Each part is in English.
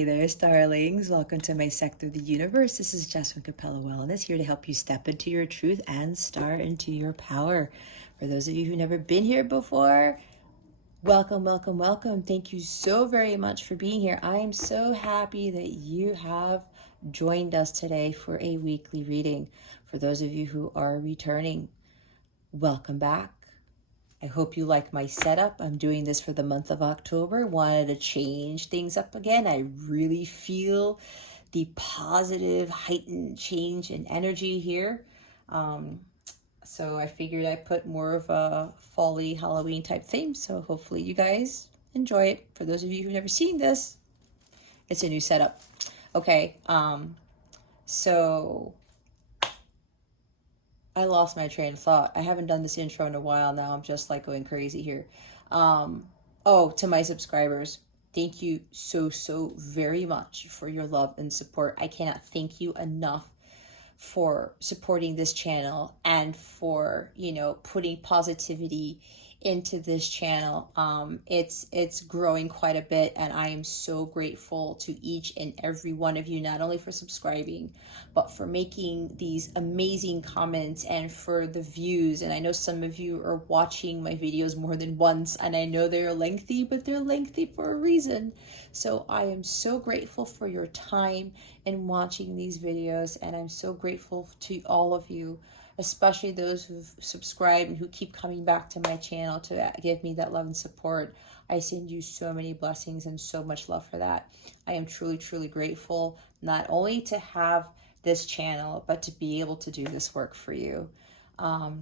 Hey there, starlings. Welcome to my sector of the universe. This is Jess from Capella Wellness, here to help you step into your truth and start into your power. For those of you who've never been here before, welcome, welcome, welcome. Thank you so very much for being here. I am so happy that you have joined us today for a weekly reading. For those of you who are returning, welcome back. I hope you like my setup. I'm doing this for the month of October. Wanted to change things up again. I really feel the positive, heightened change in energy here. So I figured I'd put more of a fall-y Halloween type theme. So hopefully you guys enjoy it. For those of you who've never seen this, it's a new setup. Okay, so I lost my train of thought. I haven't done this intro in a while now. I'm just like going crazy here. To my subscribers, thank you so very much for your love and support. I cannot thank you enough for supporting this channel and for, putting positivity into this channel. It's growing quite a bit, and I am so grateful to each and every one of you, not only for subscribing, but for making these amazing comments and for the views. And I know some of you are watching my videos more than once, and I know they're lengthy, but they're lengthy for a reason. So I am so grateful for your time in watching these videos, and I'm so grateful to all of you, especially those who've subscribed and who keep coming back to my channel to give me that love and support. I send you so many blessings and so much love for that. I am truly grateful, not only to have this channel, but to be able to do this work for you. The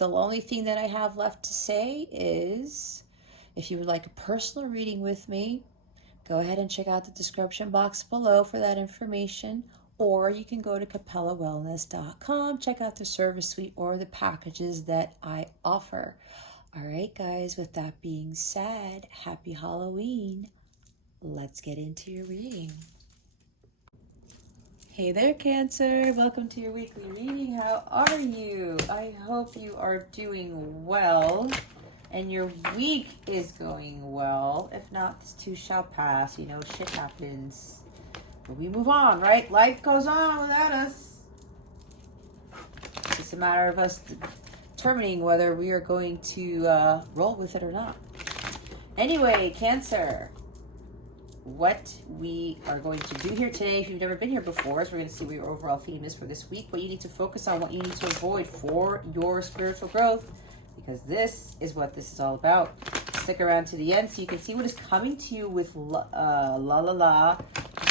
only thing that I have left to say is, if you would like a personal reading with me, go ahead and check out the description box below for that information. Or you can go to capellawellness.com, check out the service suite or the packages that I offer. All right, guys, with that being said, happy Halloween. Let's get into your reading. Hey there, Cancer. Welcome to your weekly reading. How are you? I hope you are doing well and your week is going well. If not, this too shall pass. Shit happens. But we move on, right? Life goes on without us. It's just a matter of us determining whether we are going to roll with it or not. Anyway, Cancer, what we are going to do here today, if you've never been here before, is we're going to see what your overall theme is for this week, what you need to focus on, what you need to avoid for your spiritual growth, because this is what this is all about. Stick around to the end so you can see what is coming to you with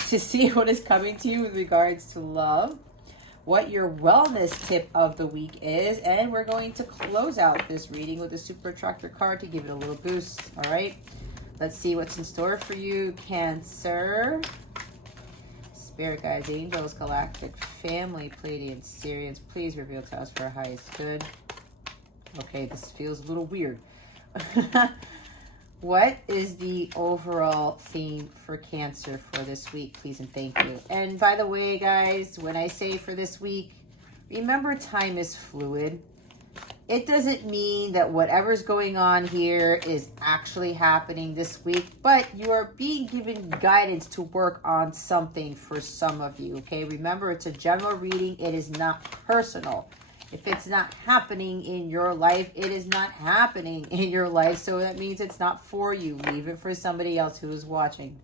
to see what is coming to you with regards to love, what your wellness tip of the week is, and we're going to close out this reading with a super attractor card to give it a little boost. All right, let's see what's in store for you, Cancer. Spirit guides, angels, galactic family, Pleiadians, Sirians, please reveal to us for our highest good. Okay, this feels a little weird. What is the overall theme for Cancer for this week, please and thank you? And by the way, guys, when I say for this week, remember time is fluid. It doesn't mean that whatever's going on here is actually happening this week, but you are being given guidance to work on something for some of you, okay? Remember, it's a general reading. It is not personal. If it's not happening in your life, it is not happening in your life. So that means it's not for you. Leave it for somebody else who is watching.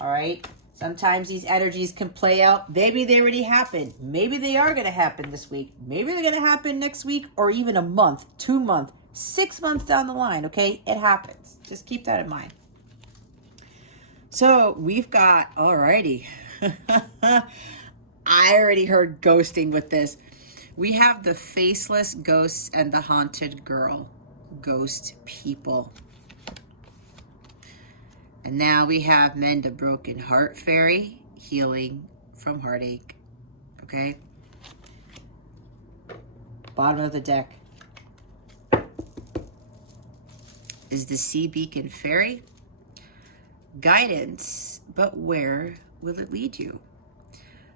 All right. Sometimes these energies can play out. Maybe they already happened. Maybe they are going to happen this week. Maybe they're going to happen next week or even a month, 2 months, 6 months down the line. Okay. It happens. Just keep that in mind. So we've got, alrighty. I already heard ghosting with this. We have the faceless ghosts and the haunted girl, ghost people. And now we have mend a broken heart fairy, healing from heartache. Okay. Bottom of the deck is the sea beacon fairy. Guidance, but where will it lead you?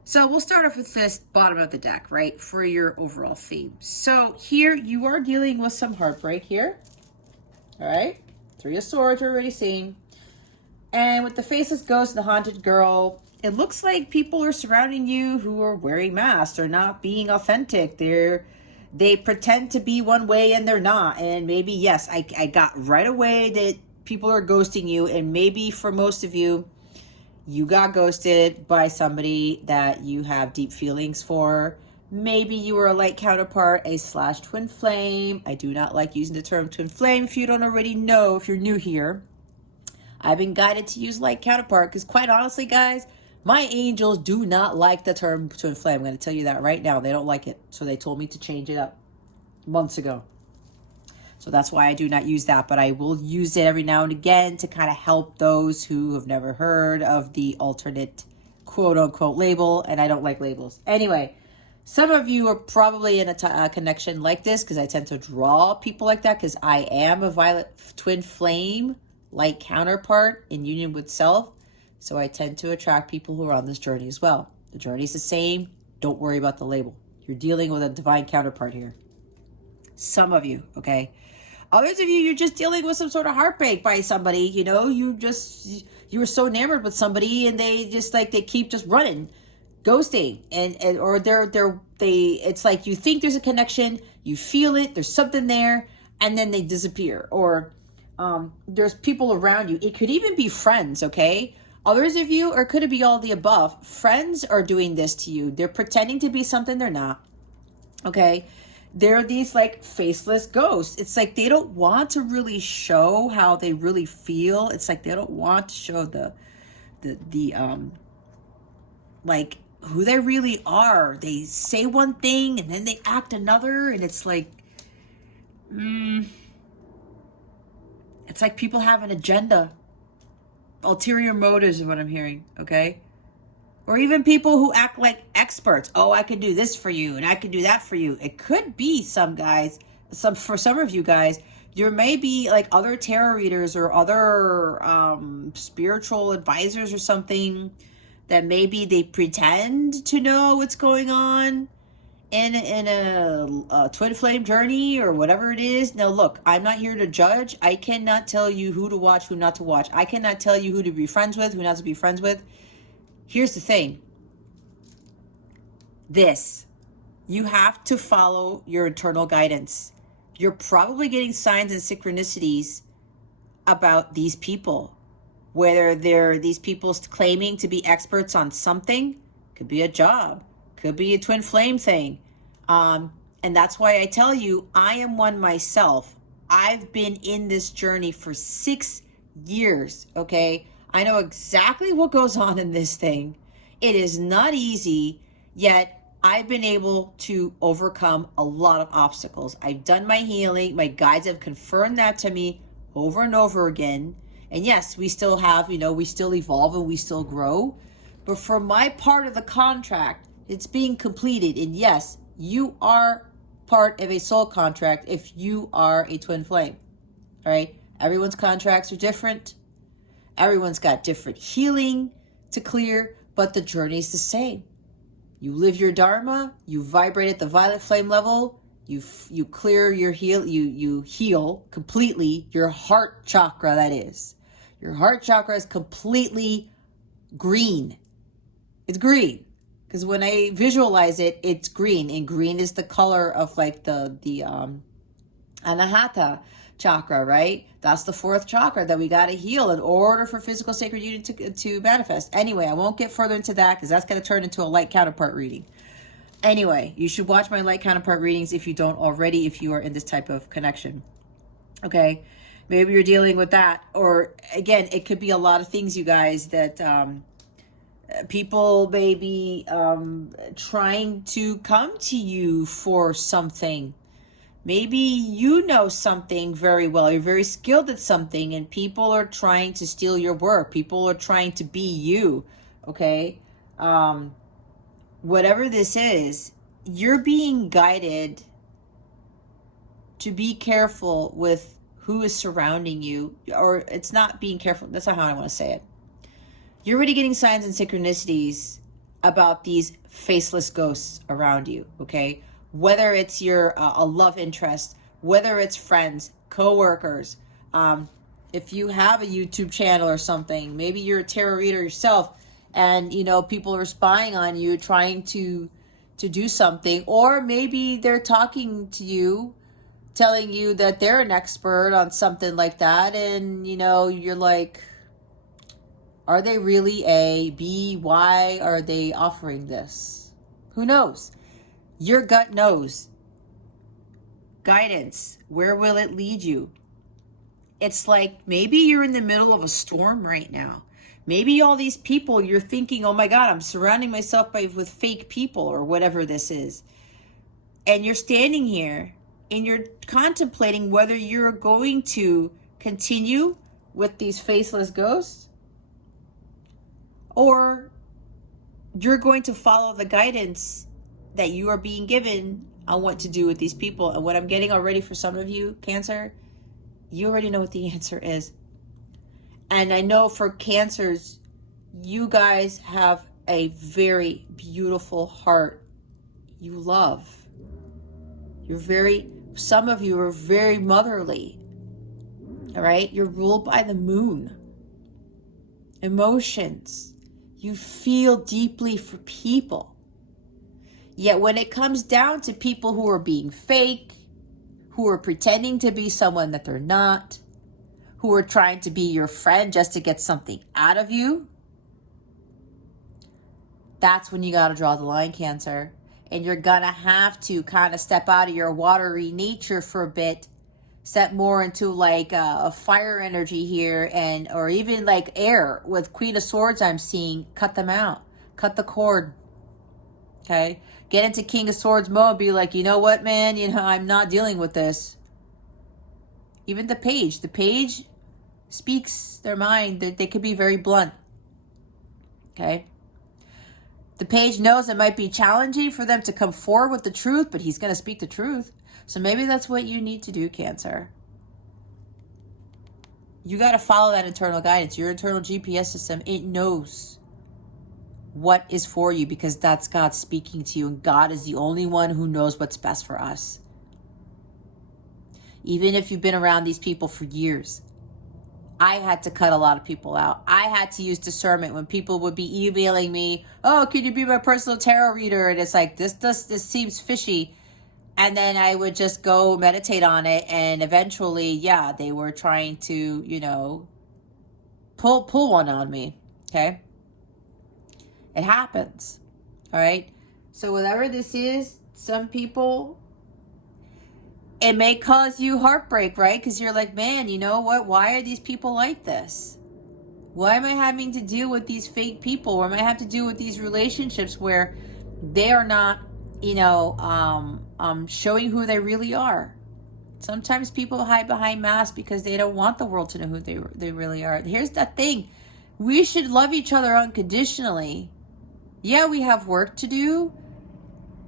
So we'll start off with this bottom of the deck, right, for your overall theme. So here you are dealing with some heartbreak here. All right. 3 of Swords we're already seeing. And with the faceless ghost and the haunted girl, it looks like people are surrounding you who are wearing masks. They're not being authentic. They pretend to be one way and they're not. And maybe, yes, I got right away that people are ghosting you. And maybe for most of you, you got ghosted by somebody that you have deep feelings for. Maybe you were a light counterpart, a slash twin flame. I do not like using the term twin flame if you don't already know, if you're new here. I've been guided to use light counterpart because quite honestly, guys, my angels do not like the term twin flame. I'm going to tell you that right now. They don't like it. So they told me to change it up months ago. So that's why I do not use that, but I will use it every now and again to kind of help those who have never heard of the alternate quote unquote label, and I don't like labels. Anyway, some of you are probably in a connection like this because I tend to draw people like that because I am a violet twin flame light counterpart in union with self. So I tend to attract people who are on this journey as well. The journey is the same. Don't worry about the label. You're dealing with a divine counterpart here. Some of you, okay? Others of you, you're just dealing with some sort of heartbreak by somebody, you know, you were so enamored with somebody and they just like, they keep just running, ghosting, and or it's like you think there's a connection, you feel it, there's something there, and then they disappear. Or there's people around you. It could even be friends, okay? Others of you, or could it be all the above? Friends are doing this to you. They're pretending to be something they're not, okay? They're these like faceless ghosts. It's like they don't want to really show how they really feel. It's like they don't want to show the like who they really are. They say one thing and then they act another, and it's like it's like people have an agenda. Ulterior motives is what I'm hearing, okay? Or even people who act like experts. Oh, I can do this for you and I can do that for you. It could be some guys, for some of you guys, there may be like other tarot readers or other spiritual advisors or something that maybe they pretend to know what's going on in a twin flame journey or whatever it is. Now, look, I'm not here to judge. I cannot tell you who to watch, who not to watch. I cannot tell you who to be friends with, who not to be friends with. Here's the thing. You have to follow your internal guidance. You're probably getting signs and synchronicities about these people. Whether they're these people claiming to be experts on something, could be a job, could be a twin flame thing. And that's why I tell you, I am one myself. I've been in this journey for 6 years, okay? I know exactly what goes on in this thing. It is not easy, yet I've been able to overcome a lot of obstacles. I've done my healing. My guides have confirmed that to me over and over again. And yes, we still have, we still evolve and we still grow. But for my part of the contract, it's being completed. And yes, you are part of a soul contract if you are a twin flame. All right? Everyone's contracts are different. Everyone's got different healing to clear, but the journey is the same. You live your dharma, you vibrate at the violet flame level, you clear your you heal completely your heart chakra, that is. Your heart chakra is completely green. It's green. Because when I visualize it, it's green. And green is the color of like the Anahata chakra, right? That's the fourth chakra that we got to heal in order for physical sacred union to manifest. Anyway, I won't get further into that because that's going to turn into a light counterpart reading. Anyway, you should watch my light counterpart readings if you don't already, if you are in this type of connection. Okay? Maybe you're dealing with that. Or again, it could be a lot of things, you guys, that people may be trying to come to you for something. Maybe you know something very well. You're very skilled at something and people are trying to steal your work. People are trying to be you, okay? Whatever this is, you're being guided to be careful with who is surrounding you. Or it's not being careful. That's not how I want to say it. You're already getting signs and synchronicities about these faceless ghosts around you, okay? Whether it's your a love interest, whether it's friends, co-workers, If you have a YouTube channel or something, maybe you're a tarot reader yourself, and people are spying on you, trying to do something, or maybe they're talking to you, telling you that they're an expert on something like that, and you're like, are they really? A, B, why are they offering this? Who knows? Your gut knows. Guidance, where will it lead you? It's like maybe you're in the middle of a storm right now. Maybe all these people, you're thinking, oh my God, I'm surrounding myself with fake people or whatever this is. And you're standing here and you're contemplating whether you're going to continue with these faceless ghosts, or you're going to follow the guidance that you are being given on what to do with these people. And what I'm getting already for some of you, Cancer, you already know what the answer is. And I know for Cancers, you guys have a very beautiful heart. You love. Some of you are very motherly. All right? You're ruled by the moon. Emotions. You feel deeply for people. Yet when it comes down to people who are being fake, who are pretending to be someone that they're not, who are trying to be your friend just to get something out of you, that's when you got to draw the line, Cancer. And you're going to have to kind of step out of your watery nature for a bit, step more into like a fire energy here, or even like air. With Queen of Swords, I'm seeing, cut them out, cut the cord. Okay, get into King of Swords mode, be like, you know what, man, I'm not dealing with this. Even the page speaks their mind, that they could be very blunt. Okay, the page knows it might be challenging for them to come forward with the truth, but he's going to speak the truth. So maybe that's what you need to do, Cancer. You got to follow that internal guidance. Your internal GPS system, it knows what is for you, because that's God speaking to you, and God is the only one who knows what's best for us. Even if you've been around these people for years, I had to cut a lot of people out. I had to use discernment when people would be emailing me, oh, can you be my personal tarot reader? And it's like, this seems fishy. And then I would just go meditate on it, and eventually, yeah, they were trying to, pull one on me. Okay. It happens. All right. So whatever this is, some people, it may cause you heartbreak, right? Because you're like, man, you know what? Why are these people like this? Why am I having to deal with these fake people? Why am I have to deal with these relationships where they are not, showing who they really are? Sometimes people hide behind masks because they don't want the world to know who they really are. Here's the thing. We should love each other unconditionally. Yeah, we have work to do,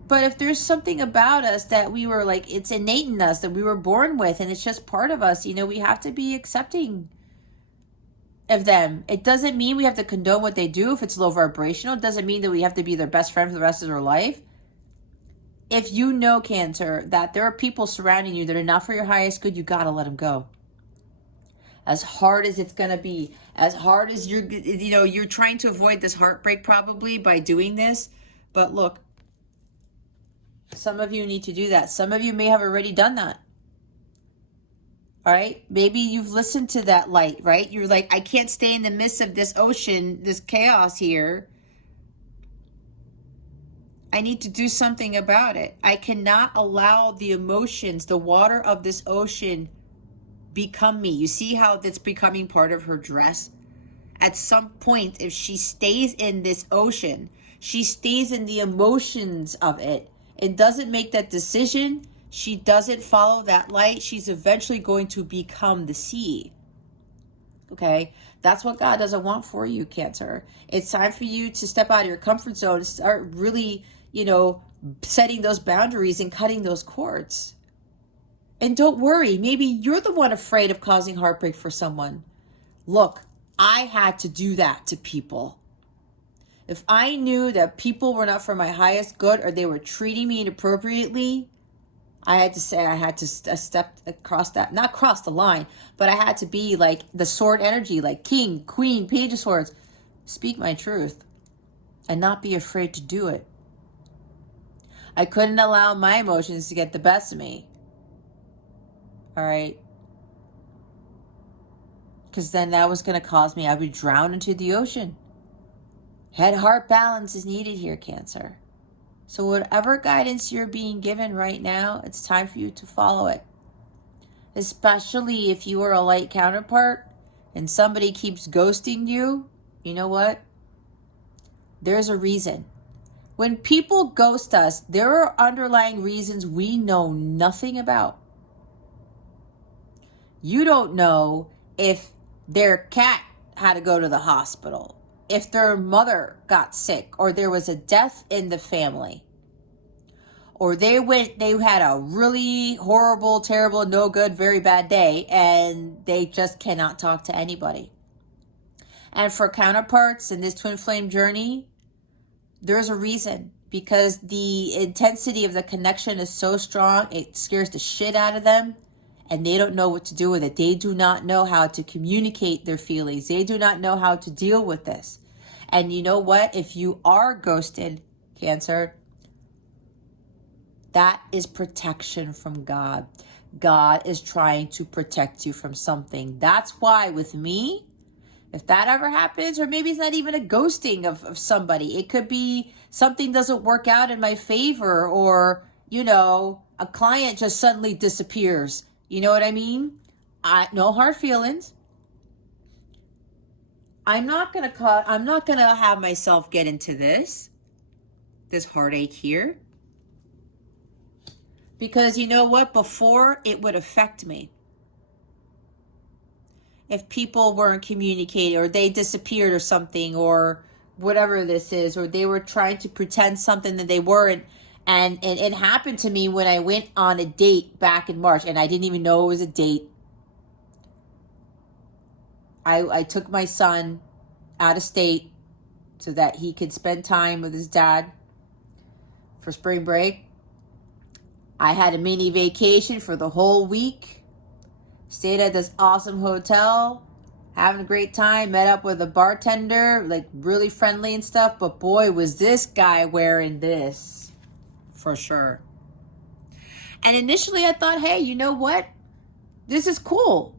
but if there's something about us that we were like, it's innate in us, that we were born with, and it's just part of us, we have to be accepting of them. It doesn't mean we have to condone what they do if it's low vibrational. It doesn't mean that we have to be their best friend for the rest of their life. If you know, Cancer, that there are people surrounding you that are not for your highest good, you got to let them go. As hard as it's going to be, as hard as you're trying to avoid this heartbreak probably by doing this. But look, some of you need to do that. Some of you may have already done that. All right. Maybe you've listened to that light, right? You're like, I can't stay in the midst of this ocean, this chaos here. I need to do something about it. I cannot allow the emotions, the water of this ocean, become me. You see how that's becoming part of her dress? At some point, if she stays in this ocean, she stays in the emotions of it. It doesn't make that decision. She doesn't follow that light. She's eventually going to become the sea. Okay? That's what God doesn't want for you, Cancer. It's time for you to step out of your comfort zone and start really, setting those boundaries and cutting those cords. And don't worry, maybe you're the one afraid of causing heartbreak for someone. Look, I had to do that to people. If I knew that people were not for my highest good, or they were treating me inappropriately, I had to say, I had to step across that, not cross the line, but I had to be like the sword energy, like king, queen, page of swords. Speak my truth and not be afraid to do it. I couldn't allow my emotions to get the best of me. All right. Because then that was going to cause me, I would drown into the ocean. Head heart balance is needed here, Cancer. So whatever guidance you're being given right now, it's time for you to follow it. Especially if you are a light counterpart and somebody keeps ghosting you, you know what? There's a reason. When people ghost us, there are underlying reasons we know nothing about. You don't know if their cat had to go to the hospital, if their mother got sick, or there was a death in the family, or they had a really horrible, terrible, no good, very bad day, and they just cannot talk to anybody. And for counterparts in this twin flame journey, there's a reason, because the intensity of the connection is so strong, it scares the shit out of them, and they don't know what to do with it. They do not know how to communicate their feelings. They do not know how to deal with this. And you know what? If you are ghosted, Cancer, that is protection from God. God is trying to protect you from something. That's why with me, if that ever happens, or maybe it's not even a ghosting of somebody, it could be something doesn't work out in my favor, or, you know, a client just suddenly disappears. You know what I mean? No hard feelings. I'm not gonna have myself get into this heartache here. Because you know what? Before, it would affect me. If people weren't communicating, or they disappeared or something, or whatever this is, or they were trying to pretend something that they weren't. And it happened to me when I went on a date back in March, and I didn't even know it was a date. I took my son out of state so that he could spend time with his dad for spring break. I had a mini vacation for the whole week. Stayed at this awesome hotel, having a great time, met up with a bartender, like really friendly and stuff. But boy, was this guy wearing this, for sure. And initially I thought, hey, you know what? This is cool.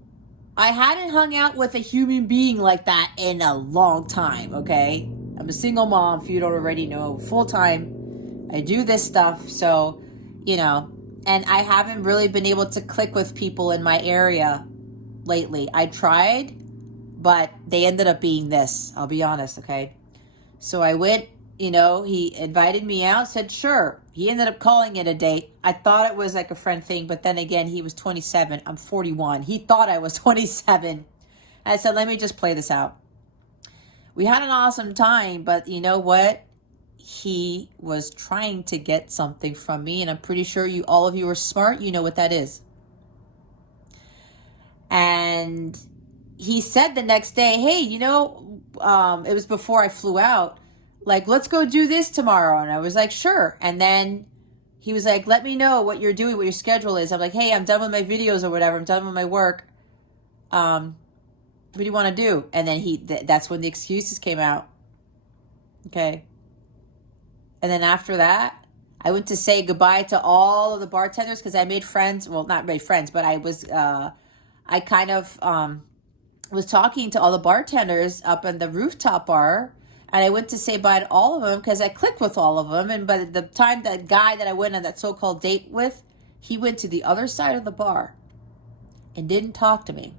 I hadn't hung out with a human being like that in a long time, okay? I'm a single mom, if you don't already know, full time. I do this stuff, so, you know, and I haven't really been able to click with people in my area lately. I tried, but they ended up being this. I'll be honest, okay? So I went, you know, he invited me out, said sure. He ended up calling it a date. I thought it was like a friend thing, but then again, he was 27. I'm 41. He thought I was 27. I said, let me just play this out. We had an awesome time, but you know what? He was trying to get something from me, and I'm pretty sure all of you are smart. You know what that is. And he said the next day, hey, you know, it was before I flew out, like, let's go do this tomorrow. And I was like, sure. And then he was like, let me know what you're doing, what your schedule is. I'm like, hey, I'm done with my videos or whatever. I'm done with my work. What do you want to do? And then that's when the excuses came out. Okay. And then after that, I went to say goodbye to all of the bartenders, because I made friends. Well, not made friends, but I kind of was talking to all the bartenders up in the rooftop bar, and I went to say bye to all of them because I clicked with all of them. And by the time that guy that I went on that so-called date with, he went to the other side of the bar and didn't talk to me.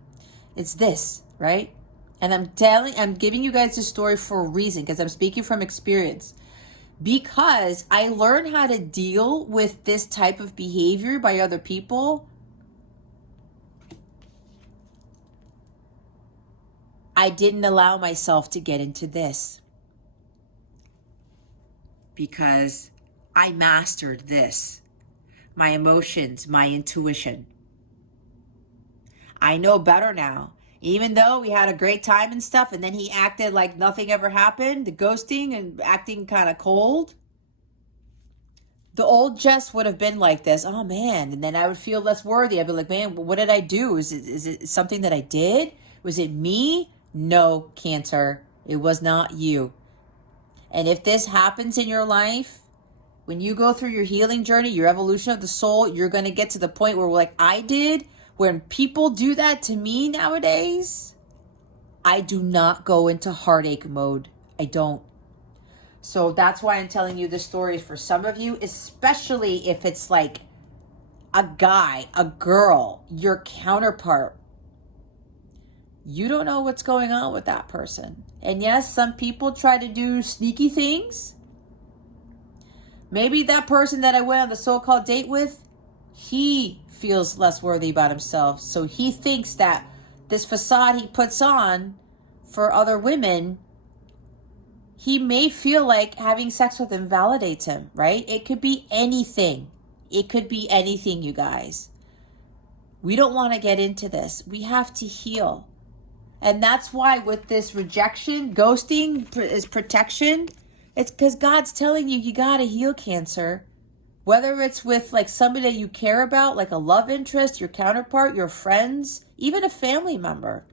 It's this, right? And I'm giving you guys this story for a reason, because I'm speaking from experience. Because I learned how to deal with this type of behavior by other people. I didn't allow myself to get into this, because I mastered this, my emotions, my intuition. I know better now. Even though we had a great time and stuff, and then he acted like nothing ever happened, the ghosting and acting kind of cold. The old Jess would have been like this. Oh man. And then I would feel less worthy. I'd be like, man, what did I do? Is it something that I did? Was it me? No, Cancer. It was not you. And if this happens in your life, when you go through your healing journey, your evolution of the soul, you're going to get to the point where, like I did, when people do that to me nowadays, I do not go into heartache mode. I don't. So that's why I'm telling you this story for some of you, especially if it's like a guy, a girl, your counterpart. You don't know what's going on with that person. And yes, some people try to do sneaky things. Maybe that person that I went on the so-called date with, he feels less worthy about himself. So he thinks that this facade he puts on for other women, he may feel like having sex with him validates him, right? It could be anything. It could be anything, you guys. We don't want to get into this. We have to heal. And that's why with this rejection, ghosting is protection. It's because God's telling you, you got to heal, Cancer. Whether it's with like somebody that you care about, like a love interest, your counterpart, your friends, even a family member.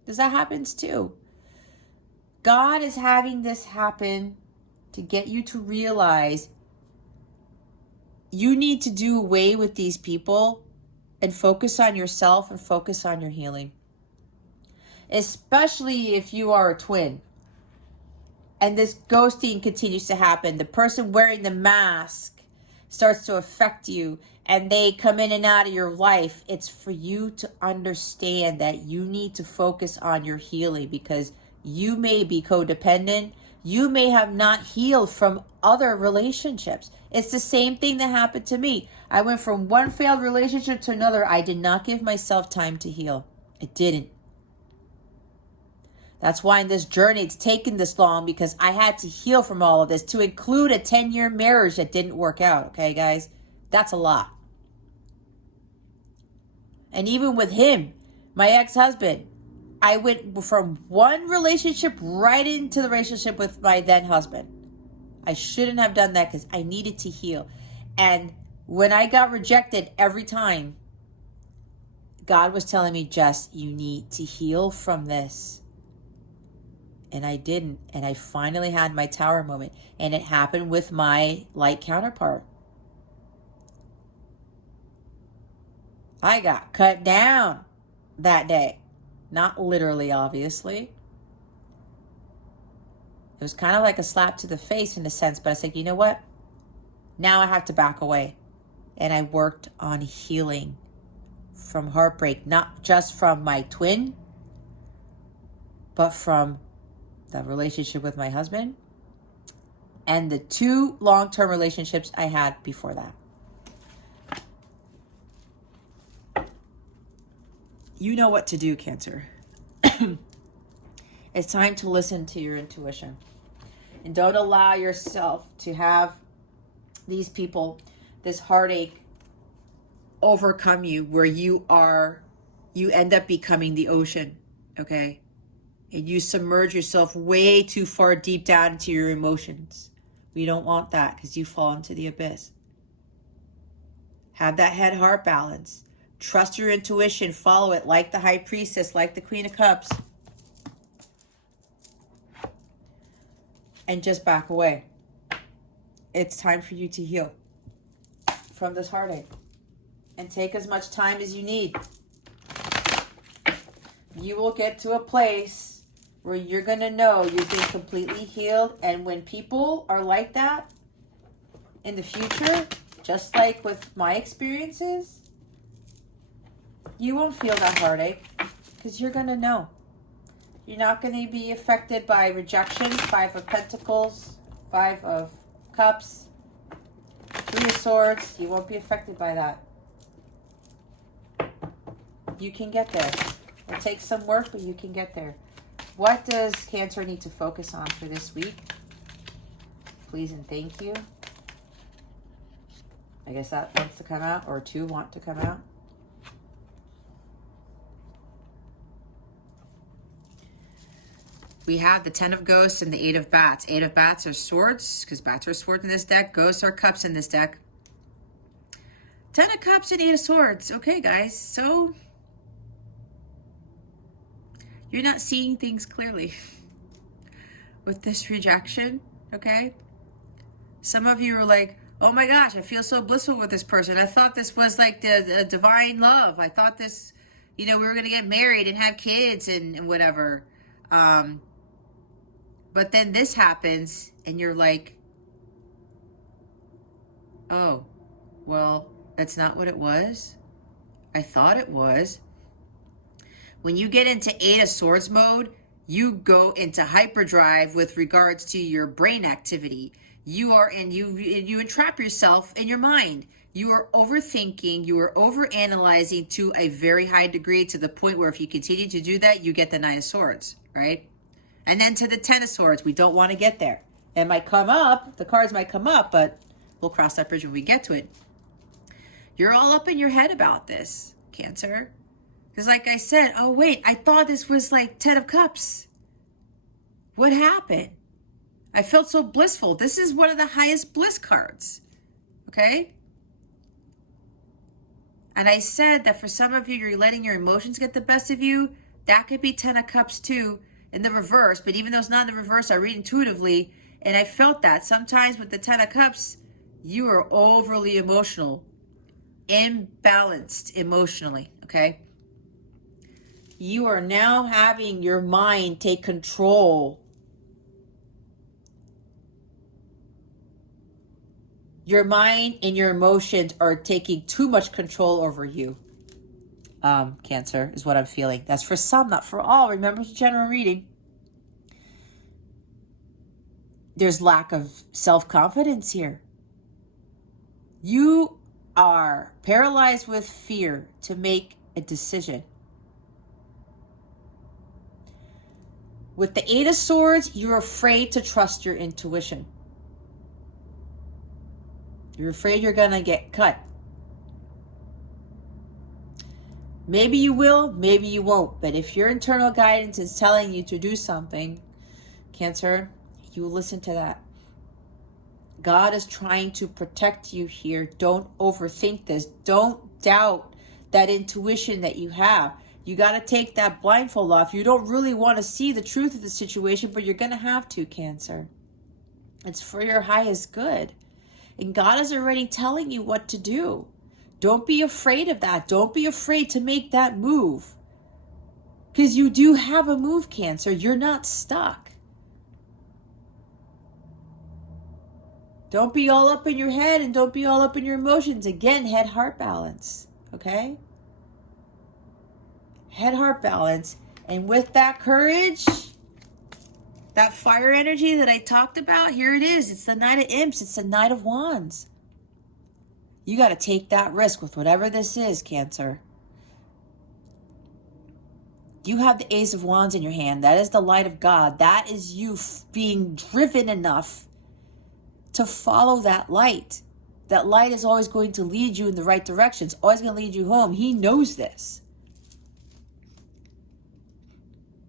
Because that happens too. God is having this happen to get you to realize you need to do away with these people and focus on yourself and focus on your healing. Especially if you are a twin and this ghosting continues to happen. The person wearing the mask starts to affect you and they come in and out of your life. It's for you to understand that you need to focus on your healing, because you may be codependent. You may have not healed from other relationships. It's the same thing that happened to me. I went from one failed relationship to another. I did not give myself time to heal. I didn't. That's why in this journey it's taken this long, because I had to heal from all of this, to include a 10-year marriage that didn't work out. Okay, guys? That's a lot. And even with him, my ex-husband, I went from one relationship right into the relationship with my then husband. I shouldn't have done that because I needed to heal. And when I got rejected every time, God was telling me, Jess, you need to heal from this. And I didn't. And I finally had my tower moment. And it happened with my light counterpart. I got cut down that day. Not literally, obviously. It was kind of like a slap to the face in a sense, but I said, you know what? Now I have to back away. And I worked on healing from heartbreak, not just from my twin, but from the relationship with my husband and the 2 long-term relationships I had before that. You know what to do, Cancer. It's time to listen to your intuition. And don't allow yourself to have these people, this heartache, overcome you where you end up becoming the ocean, okay? And you submerge yourself way too far deep down into your emotions. We don't want that, because you fall into the abyss. Have that head-heart balance. Trust your intuition. Follow it like the High Priestess, like the Queen of Cups. And just back away. It's time for you to heal from this heartache. And take as much time as you need. You will get to a place where you're going to know you've been completely healed. And when people are like that in the future, just like with my experiences, you won't feel that heartache, because you're going to know. You're not going to be affected by rejection. 5 of Pentacles, 5 of Cups, 3 of Swords. You won't be affected by that. You can get there. It takes some work, but you can get there. What does Cancer need to focus on for this week? Please and thank you. I guess that wants to come out, or 2 want to come out. we have the 10 of ghosts and the 8 of bats. 8 of bats are swords, because bats are swords in this deck. Ghosts are cups in this deck. 10 of cups and 8 of swords. Okay, guys, so you're not seeing things clearly with this rejection, okay? Some of you are like, oh my gosh, I feel so blissful with this person. I thought this was like the divine love. I thought this, you know, we were going to get married and have kids and whatever. But then this happens and you're like, oh, well, that's not what it was. I thought it was. When you get into 8 of swords mode, you go into hyperdrive with regards to your brain activity. You are in, you entrap yourself in your mind. You are overthinking, you are overanalyzing to a very high degree, to the point where if you continue to do that, you get the 9 of swords, right? And then to the 10 of swords, we don't want to get there. It might come up, the cards might come up, but we'll cross that bridge when we get to it. You're all up in your head about this, Cancer. Because like I said, oh wait, I thought this was like 10 of cups. What happened? I felt so blissful. This is one of the highest bliss cards, okay? And I said that for some of you, you're letting your emotions get the best of you. That could be 10 of cups too in the reverse. But even though it's not in the reverse, I read intuitively. And I felt that sometimes with the 10 of cups, you are overly emotional, imbalanced emotionally, okay? You are now having your mind take control. Your mind and your emotions are taking too much control over you. Cancer is what I'm feeling. That's for some, not for all. Remember, it's a general reading. There's lack of self-confidence here. You are paralyzed with fear to make a decision. With the 8 of swords, you're afraid to trust your intuition. You're afraid you're going to get cut. Maybe you will, maybe you won't. But if your internal guidance is telling you to do something, Cancer, you listen to that. God is trying to protect you here. Don't overthink this. Don't doubt that intuition that you have. You got to take that blindfold off. You don't really want to see the truth of the situation, but you're going to have to, Cancer. It's for your highest good. And God is already telling you what to do. Don't be afraid of that. Don't be afraid to make that move. Because you do have a move, Cancer. You're not stuck. Don't be all up in your head and don't be all up in your emotions. Again, head-heart balance. Okay? Head-heart balance. And with that courage, that fire energy that I talked about, here it is. It's the Knight of Imps. It's the Knight of Wands. You got to take that risk with whatever this is, Cancer. You have the Ace of Wands in your hand. That is the light of God. That is you being driven enough to follow that light. That light is always going to lead you in the right direction. It's always going to lead you home. He knows this.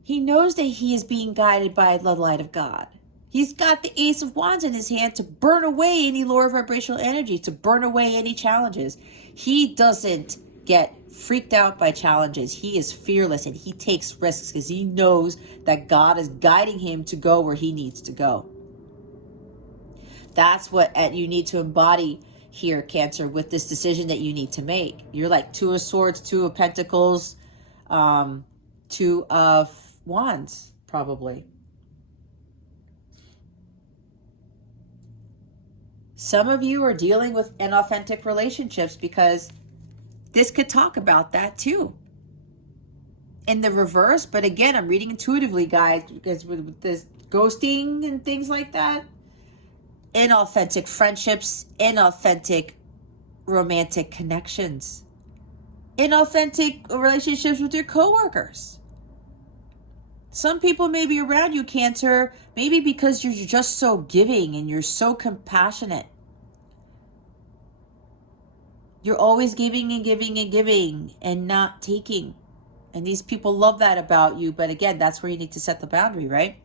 He knows that he is being guided by the light of God. He's got the Ace of Wands in his hand to burn away any lower vibrational energy, to burn away any challenges. He doesn't get freaked out by challenges. He is fearless and he takes risks because he knows that God is guiding him to go where he needs to go. That's what you need to embody here, Cancer, with this decision that you need to make. You're like 2 of Swords, 2 of Pentacles, 2 of Wands, probably. Some of you are dealing with inauthentic relationships because this could talk about that too. In the reverse, but again, I'm reading intuitively, guys, because with this ghosting and things like that, inauthentic friendships, inauthentic romantic connections, inauthentic relationships with your coworkers. Some people may be around you, Cancer, maybe because you're just so giving and you're so compassionate. You're always giving and giving and giving and not taking. And these people love that about you. But again, that's where you need to set the boundary, right?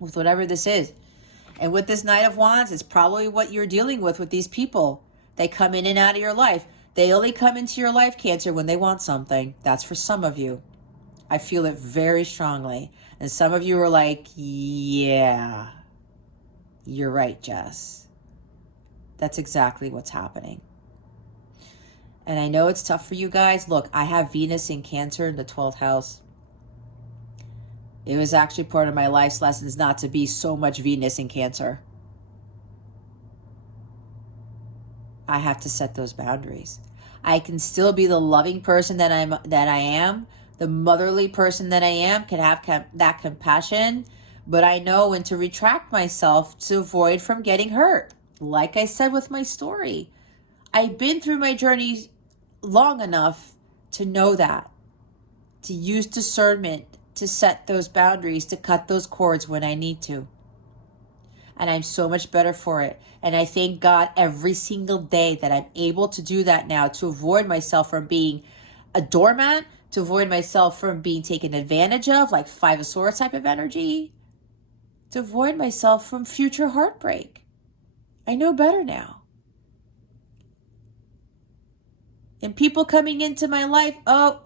with whatever this is. And with this Knight of Wands, it's probably what you're dealing with these people. They come in and out of your life. They only come into your life, Cancer, when they want something. That's for some of you. I feel it very strongly. And some of you are like, yeah, you're right, Jess. That's exactly what's happening. And I know it's tough for you guys. Look, I have Venus in Cancer in the 12th house. It was actually part of my life's lessons not to be so much Venus in Cancer. I have to set those boundaries. I can still be the loving person that I am, the motherly person that I am, can have that compassion, but I know when to retract myself to avoid from getting hurt. Like I said with my story, I've been through my journey long enough to know that, to use discernment, to set those boundaries, to cut those cords when I need to. And I'm so much better for it. And I thank God every single day that I'm able to do that now, to avoid myself from being a doormat, to avoid myself from being taken advantage of, like Five of Swords type of energy, to avoid myself from future heartbreak. I know better now. And people coming into my life, oh,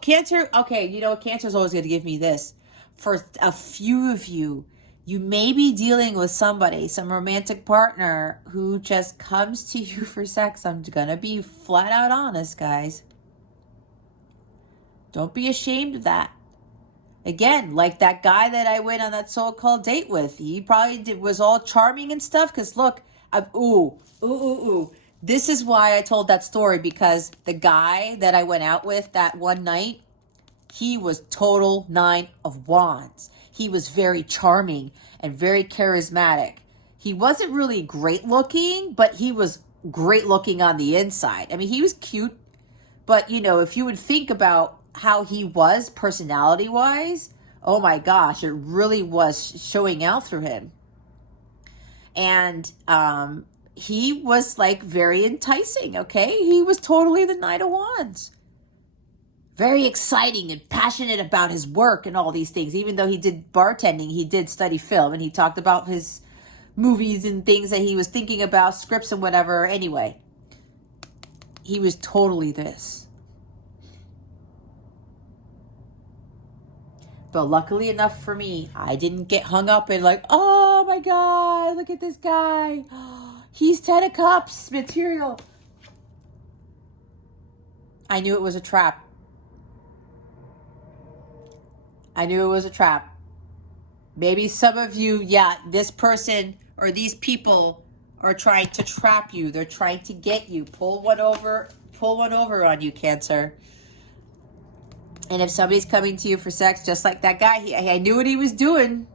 Cancer. Okay, you know, Cancer's always going to give me this. For a few of you, you may be dealing with somebody, some romantic partner who just comes to you for sex. I'm going to be flat out honest, guys. Don't be ashamed of that. Again, like that guy that I went on that so-called date with. He probably was all charming and stuff. Because look, this is why I told that story. Because the guy that I went out with that one night, he was total 9 of Wands. He was very charming and very charismatic. He wasn't really great looking, but he was great looking on the inside. I mean, he was cute. But, you know, if you would think about how he was personality-wise, oh my gosh, it really was showing out through him. And he was like very enticing, okay? He was totally the Knight of Wands. Very exciting and passionate about his work and all these things. Even though he did bartending, he did study film, and he talked about his movies and things that he was thinking about, scripts and whatever. Anyway, he was totally this. But luckily enough for me, I didn't get hung up in like, oh my God, look at this guy. He's 10 of Cups material. I knew it was a trap. I knew it was a trap. Maybe some of you, this person or these people are trying to trap you. They're trying to get you. Pull one over on you, Cancer. And if somebody's coming to you for sex, just like that guy, I knew what he was doing.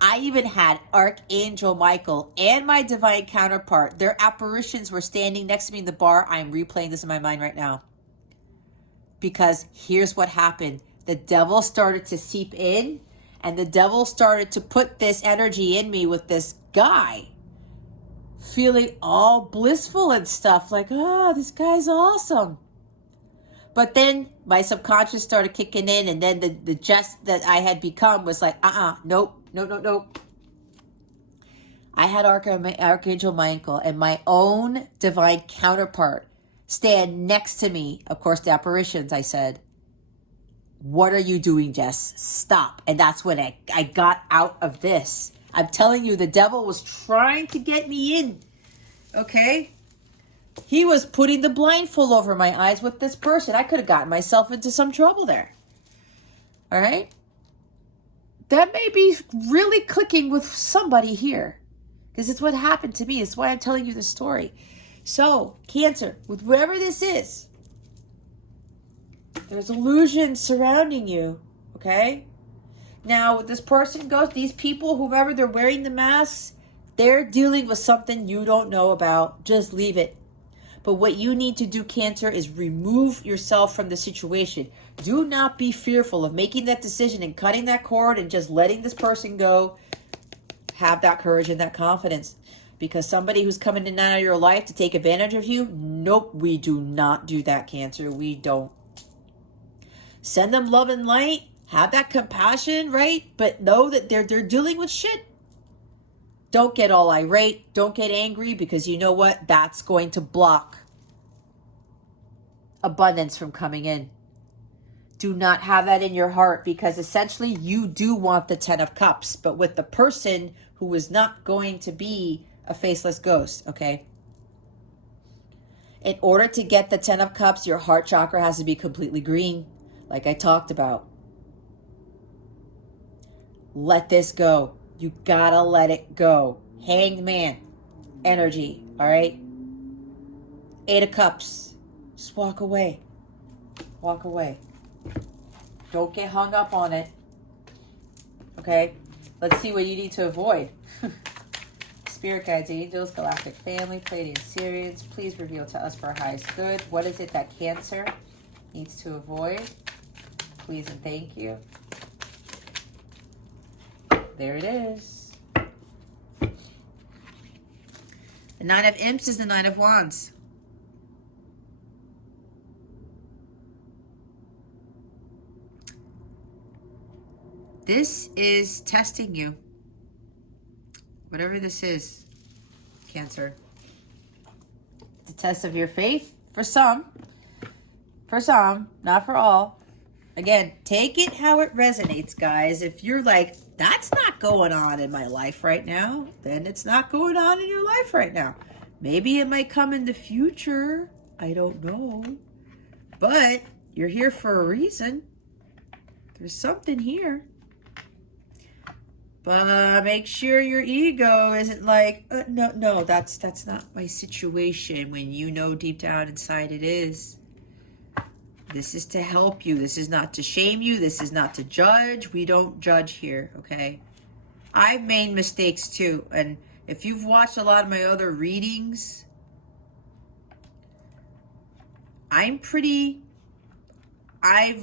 I even had Archangel Michael and my divine counterpart. Their apparitions were standing next to me in the bar. I'm replaying this in my mind right now. Because here's what happened. The devil started to seep in, and the devil started to put this energy in me with this guy. Feeling all blissful and stuff. Like, oh, this guy's awesome. But then my subconscious started kicking in, and then the Jess that I had become was like, nope. I had Archangel Michael and my own divine counterpart stand next to me. Of course, the apparitions, I said, what are you doing, Jess? Stop. And that's when I got out of this. I'm telling you, the devil was trying to get me in. Okay? He was putting the blindfold over my eyes with this person. I could have gotten myself into some trouble there. All right? That may be really clicking with somebody here. Because it's what happened to me. It's why I'm telling you the story. So, Cancer, with whoever this is, there's illusions surrounding you. Okay? Now, this person goes, these people, whoever, they're wearing the masks, they're dealing with something you don't know about. Just leave it. But what you need to do, Cancer, is remove yourself from the situation. Do not be fearful of making that decision and cutting that cord and just letting this person go. Have that courage and that confidence. Because somebody who's coming in and out of your life to take advantage of you, nope, we do not do that, Cancer. We don't. Send them love and light Have that compassion, right? But know that they're dealing with shit. Don't get all irate. Don't get angry, because you know what? That's going to block abundance from coming in. Do not have that in your heart, because essentially you do want the 10 of Cups, but with the person who is not going to be a faceless ghost, okay? In order to get the 10 of Cups, your heart chakra has to be completely green, like I talked about. Let this go. You gotta let it go. Hanged man energy, all right? 8 of Cups. Just walk away. Walk away. Don't get hung up on it. Okay? Let's see what you need to avoid. Spirit guides, angels, galactic family, Pleiadian Sirians, please reveal to us for our highest good. What is it that Cancer needs to avoid? Please and thank you. There it is. The 9 of Imps is the 9 of Wands. This is testing you. Whatever this is, Cancer. It's a test of your faith for some. For some, not for all. Again, take it how it resonates, guys. If you're like, that's not going on in my life right now, then it's not going on in your life right now. Maybe it might come in the future. I don't know. But you're here for a reason. There's something here. But make sure your ego isn't like, no, that's not my situation, when you know deep down inside it is. This is to help you. This is not to shame you. This is not to judge. We don't judge here, okay? I've made mistakes too. And if you've watched a lot of my other readings, I've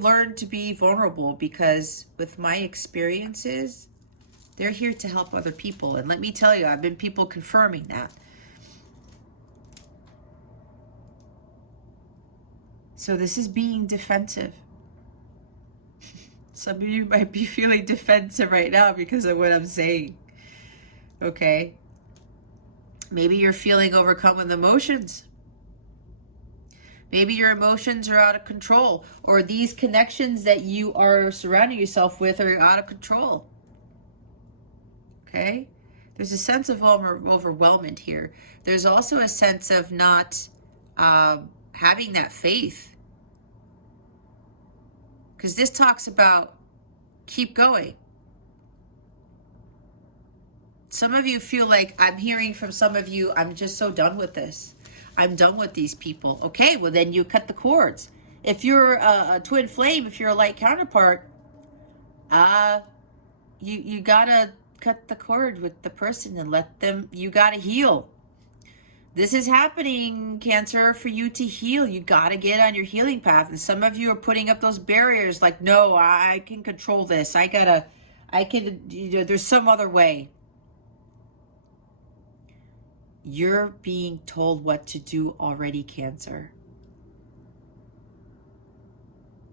learned to be vulnerable, because with my experiences, they're here to help other people. And let me tell you, I've been people confirming that. So this is being defensive. Some of you might be feeling defensive right now because of what I'm saying. Okay? Maybe you're feeling overcome with emotions. Maybe your emotions are out of control, or these connections that you are surrounding yourself with are out of control. Okay? There's a sense of overwhelmment here. There's also a sense of not having that faith. Because this talks about keep going. Some of you feel like, I'm hearing from some of you, I'm just so done with this. I'm done with these people. Okay, well then you cut the cords. If you're a twin flame, if you're a light counterpart, you gotta cut the cord with the person and let them, you gotta heal. This is happening, Cancer, for you to heal. You gotta get on your healing path. And some of you are putting up those barriers like, no, I can control this. There's some other way. You're being told what to do already, Cancer.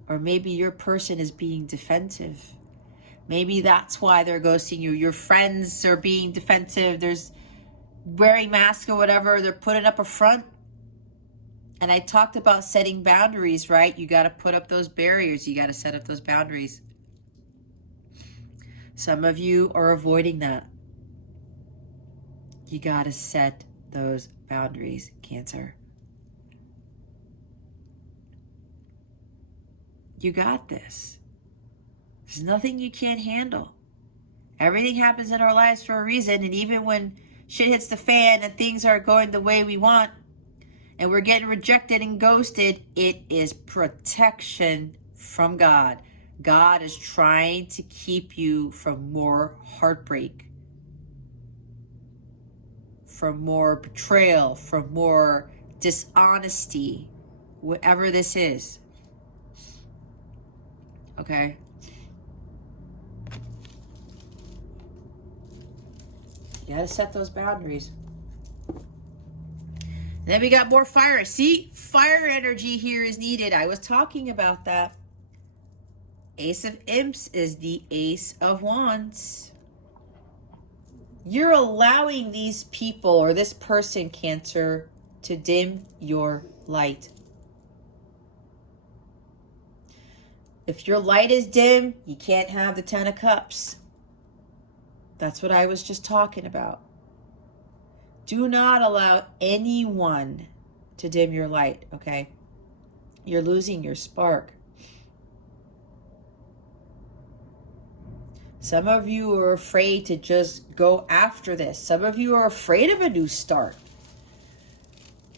Or maybe your person is being defensive. Maybe that's why they're ghosting you. Your friends are being defensive. There's wearing masks or whatever. They're putting up a front. And I talked about setting boundaries, right? You got to put up those barriers. You got to set up those boundaries. Some of you are avoiding that. You got to set those boundaries, Cancer. You got this. There's nothing you can't handle. Everything happens in our lives for a reason. And even when shit hits the fan and things aren't going the way we want, and we're getting rejected and ghosted, it is protection from God. God is trying to keep you from more heartbreak, from more betrayal, from more dishonesty, whatever this is. Okay? You gotta set those boundaries. And then we got more fire. See, fire energy here is needed. I was talking about that. Ace of Imps is the Ace of Wands. You're allowing these people or this person, Cancer, to dim your light. If your light is dim, you can't have the Ten of Cups. That's what I was just talking about. Do not allow anyone to dim your light, okay? You're losing your spark. Some of you are afraid to just go after this. Some of you are afraid of a new start.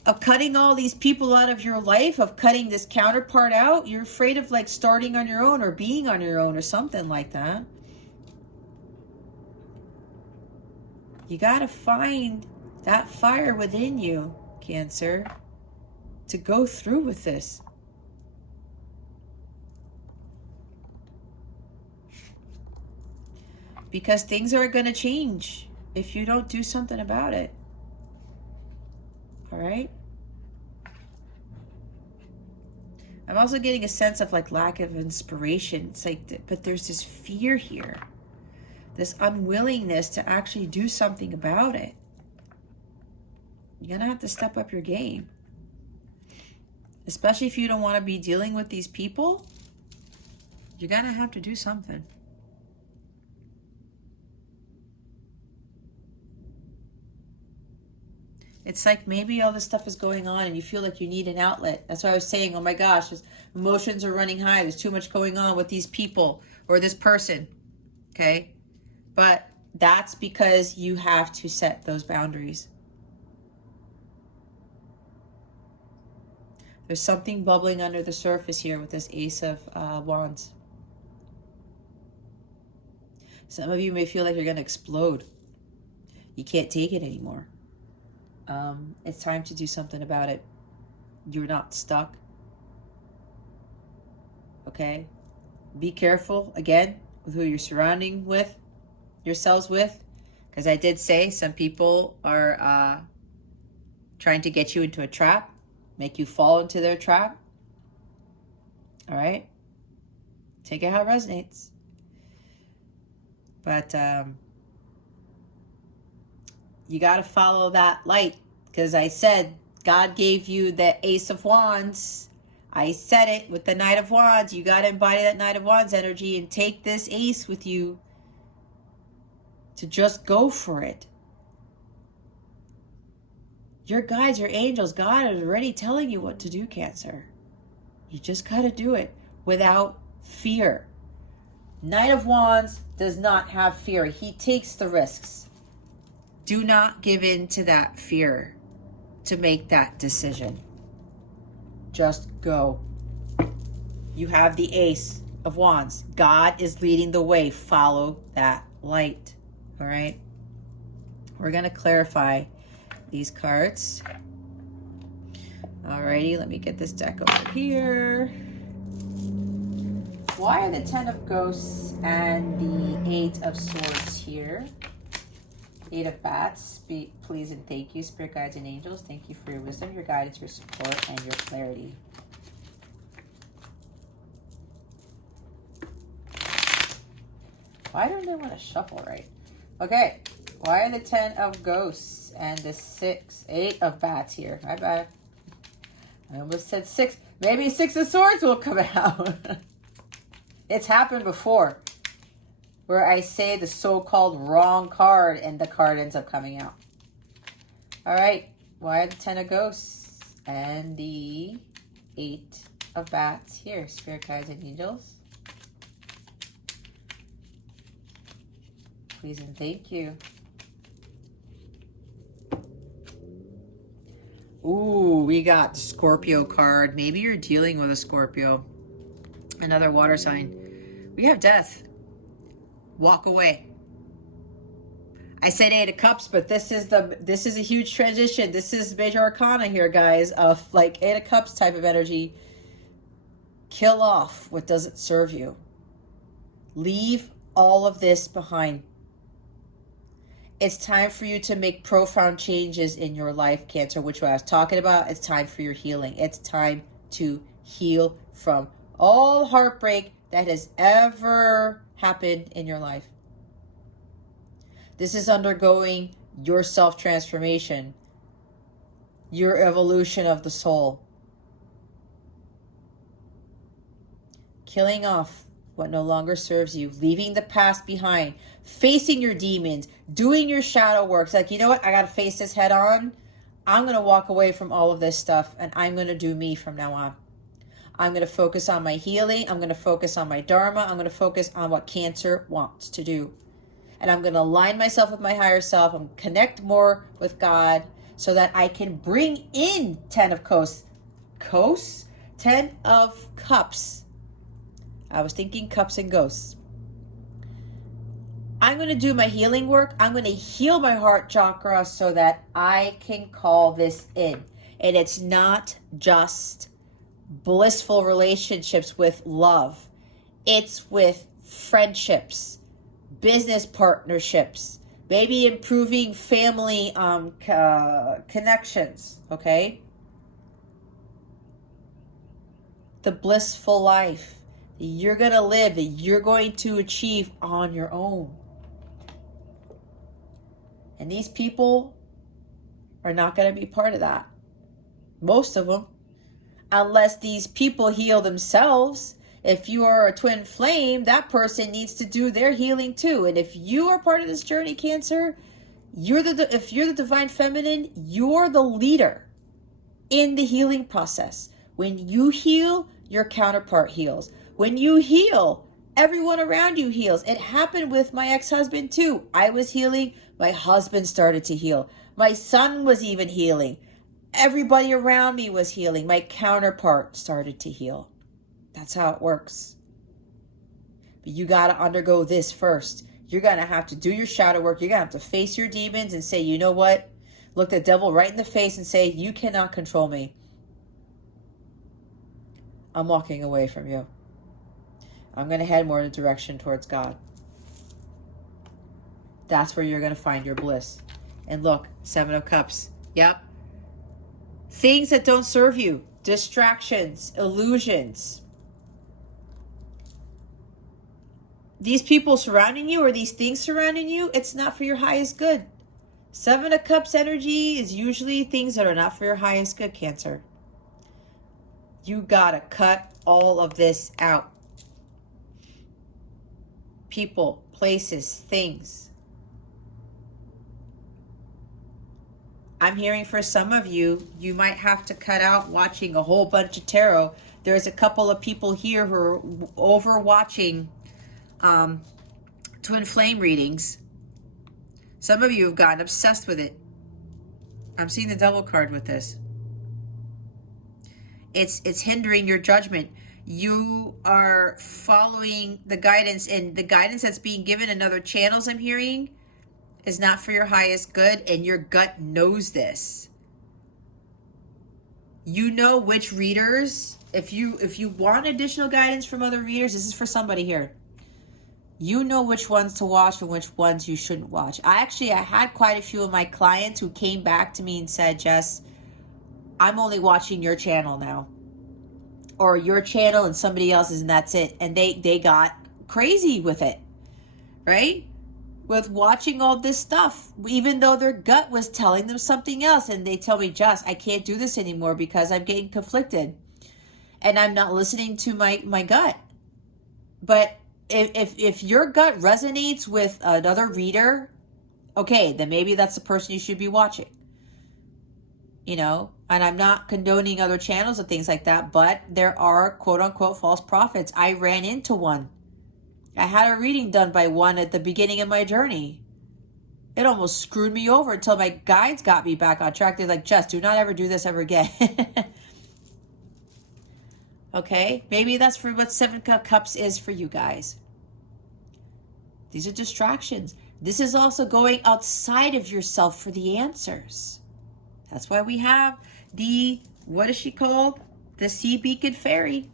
Of cutting all these people out of your life, of cutting this counterpart out. You're afraid of like starting on your own or being on your own or something like that. You got to find that fire within you, Cancer, to go through with this. Because things are going to change if you don't do something about it. All right? I'm also getting a sense of like lack of inspiration. It's like, but there's this fear here. This unwillingness to actually do something about it. You're going to have to step up your game. Especially if you don't want to be dealing with these people. You're going to have to do something. It's like maybe all this stuff is going on and you feel like you need an outlet. That's why I was saying, oh my gosh, emotions are running high. There's too much going on with these people or this person. Okay? But that's because you have to set those boundaries. There's something bubbling under the surface here with this Ace of Wands. Some of you may feel like you're going to explode. You can't take it anymore. It's time to do something about it. You're not stuck. Okay? Be careful, again, with who you're surrounding with, yourselves with. Because I did say some people are trying to get you into a trap, make you fall into their trap. All right? Take it how it resonates. But you got to follow that light. Because I said God gave you the Ace of Wands. I said it with the Knight of Wands. You got to embody that Knight of Wands energy and take this Ace with you to just go for it. Your guides, your angels, God is already telling you what to do, Cancer. You just got to do it without fear. Knight of Wands does not have fear. He takes the risks. Do not give in to that fear to make that decision. Just go. You have the Ace of Wands. God is leading the way. Follow that light. All right? We're going to clarify these cards. Alrighty, let me get this deck over here. Why are the Ten of Ghosts and the Eight of Swords here? Eight of Bats, please and thank you, Spirit Guides and Angels. Thank you for your wisdom, your guidance, your support, and your clarity. Why don't they want to shuffle right? Okay, why are the Ten of Ghosts and the Eight of Bats here? My bad. I almost said 6. Maybe 6 of Swords will come out. It's happened before, where I say the so-called wrong card and the card ends up coming out. All right, why are the Ten of Ghosts and the Eight of Bats here? Spirit Guides and Angels. Please and thank you. Ooh, we got the Scorpio card. Maybe you're dealing with a Scorpio. Another water sign. We have Death. Walk away. I said Eight of Cups, but this is a huge transition. This is major arcana here, guys, of like Eight of Cups type of energy. Kill off what doesn't serve you. Leave all of this behind. It's time for you to make profound changes in your life, Cancer, which I was talking about. It's time for your healing. It's time to heal from All heartbreak that has ever happened in your life. This is undergoing your self-transformation, your evolution of the soul. Killing off what no longer serves you, leaving the past behind, facing your demons, doing your shadow work. It's like, you know what? I got to face this head on. I'm going to walk away from all of this stuff and I'm going to do me from now on. I'm going to focus on my healing. I'm going to focus on my dharma. I'm going to focus on what Cancer wants to do. And I'm going to align myself with my higher self. I'm going to connect more with God so that I can bring in 10 of Cups. 10 of Cups. I was thinking cups and ghosts. I'm going to do my healing work. I'm going to heal my heart chakra so that I can call this in. And it's not just blissful relationships with love. It's with friendships, business partnerships, maybe improving family connections, okay? The blissful life that you're going to live, that you're going to achieve on your own. And these people are not going to be part of that. Most of them. Unless these people heal themselves. If you are a twin flame, that person needs to do their healing too. And if you are part of this journey, Cancer, if you're the divine feminine, you're the leader in the healing process. When you heal, your counterpart heals. When you heal, everyone around you heals. It happened with my ex-husband too. I was healing. My husband started to heal. My son was even healing. Everybody around me was healing. My counterpart started to heal. That's how it works. But you got to undergo this first. You're going to have to do your shadow work. You're going to have to face your demons and say, you know what? Look the devil right in the face and say, you cannot control me. I'm walking away from you. I'm going to head more in a direction towards God. That's where you're going to find your bliss. And look, 7 of Cups. Yep. Things that don't serve you. Distractions, illusions. These people surrounding you or these things surrounding you, it's not for your highest good. 7 of Cups energy is usually things that are not for your highest good, Cancer. You gotta cut all of this out. People, places, things. I'm hearing for some of you, you might have to cut out watching a whole bunch of tarot. There's a couple of people here who are over watching twin flame readings. Some of you have gotten obsessed with it. I'm seeing the Devil card with this. It's hindering your judgment. You are following the guidance, and the guidance that's being given in other channels I'm hearing is not for your highest good, and your gut knows this. You know which readers, if you want additional guidance from other readers, this is for somebody here. You know which ones to watch and which ones you shouldn't watch. I had quite a few of my clients who came back to me and said, Jess, I'm only watching your channel now. Or your channel and somebody else's, and that's it. And they got crazy with it, right? With watching all this stuff, even though their gut was telling them something else. And they tell me, Jess, I can't do this anymore because I'm getting conflicted. And I'm not listening to my gut. But if your gut resonates with another reader, okay, then maybe that's the person you should be watching. You know, and I'm not condoning other channels and things like that, but there are quote unquote false prophets. I ran into one. I had a reading done by one at the beginning of my journey. It almost screwed me over until my guides got me back on track. They're like, Jess, do not ever do this ever again. Okay, maybe that's for what 7 of Cups is for you guys. These are distractions. This is also going outside of yourself for the answers. That's why we have the, what is she called? The Sea Beacon Fairy.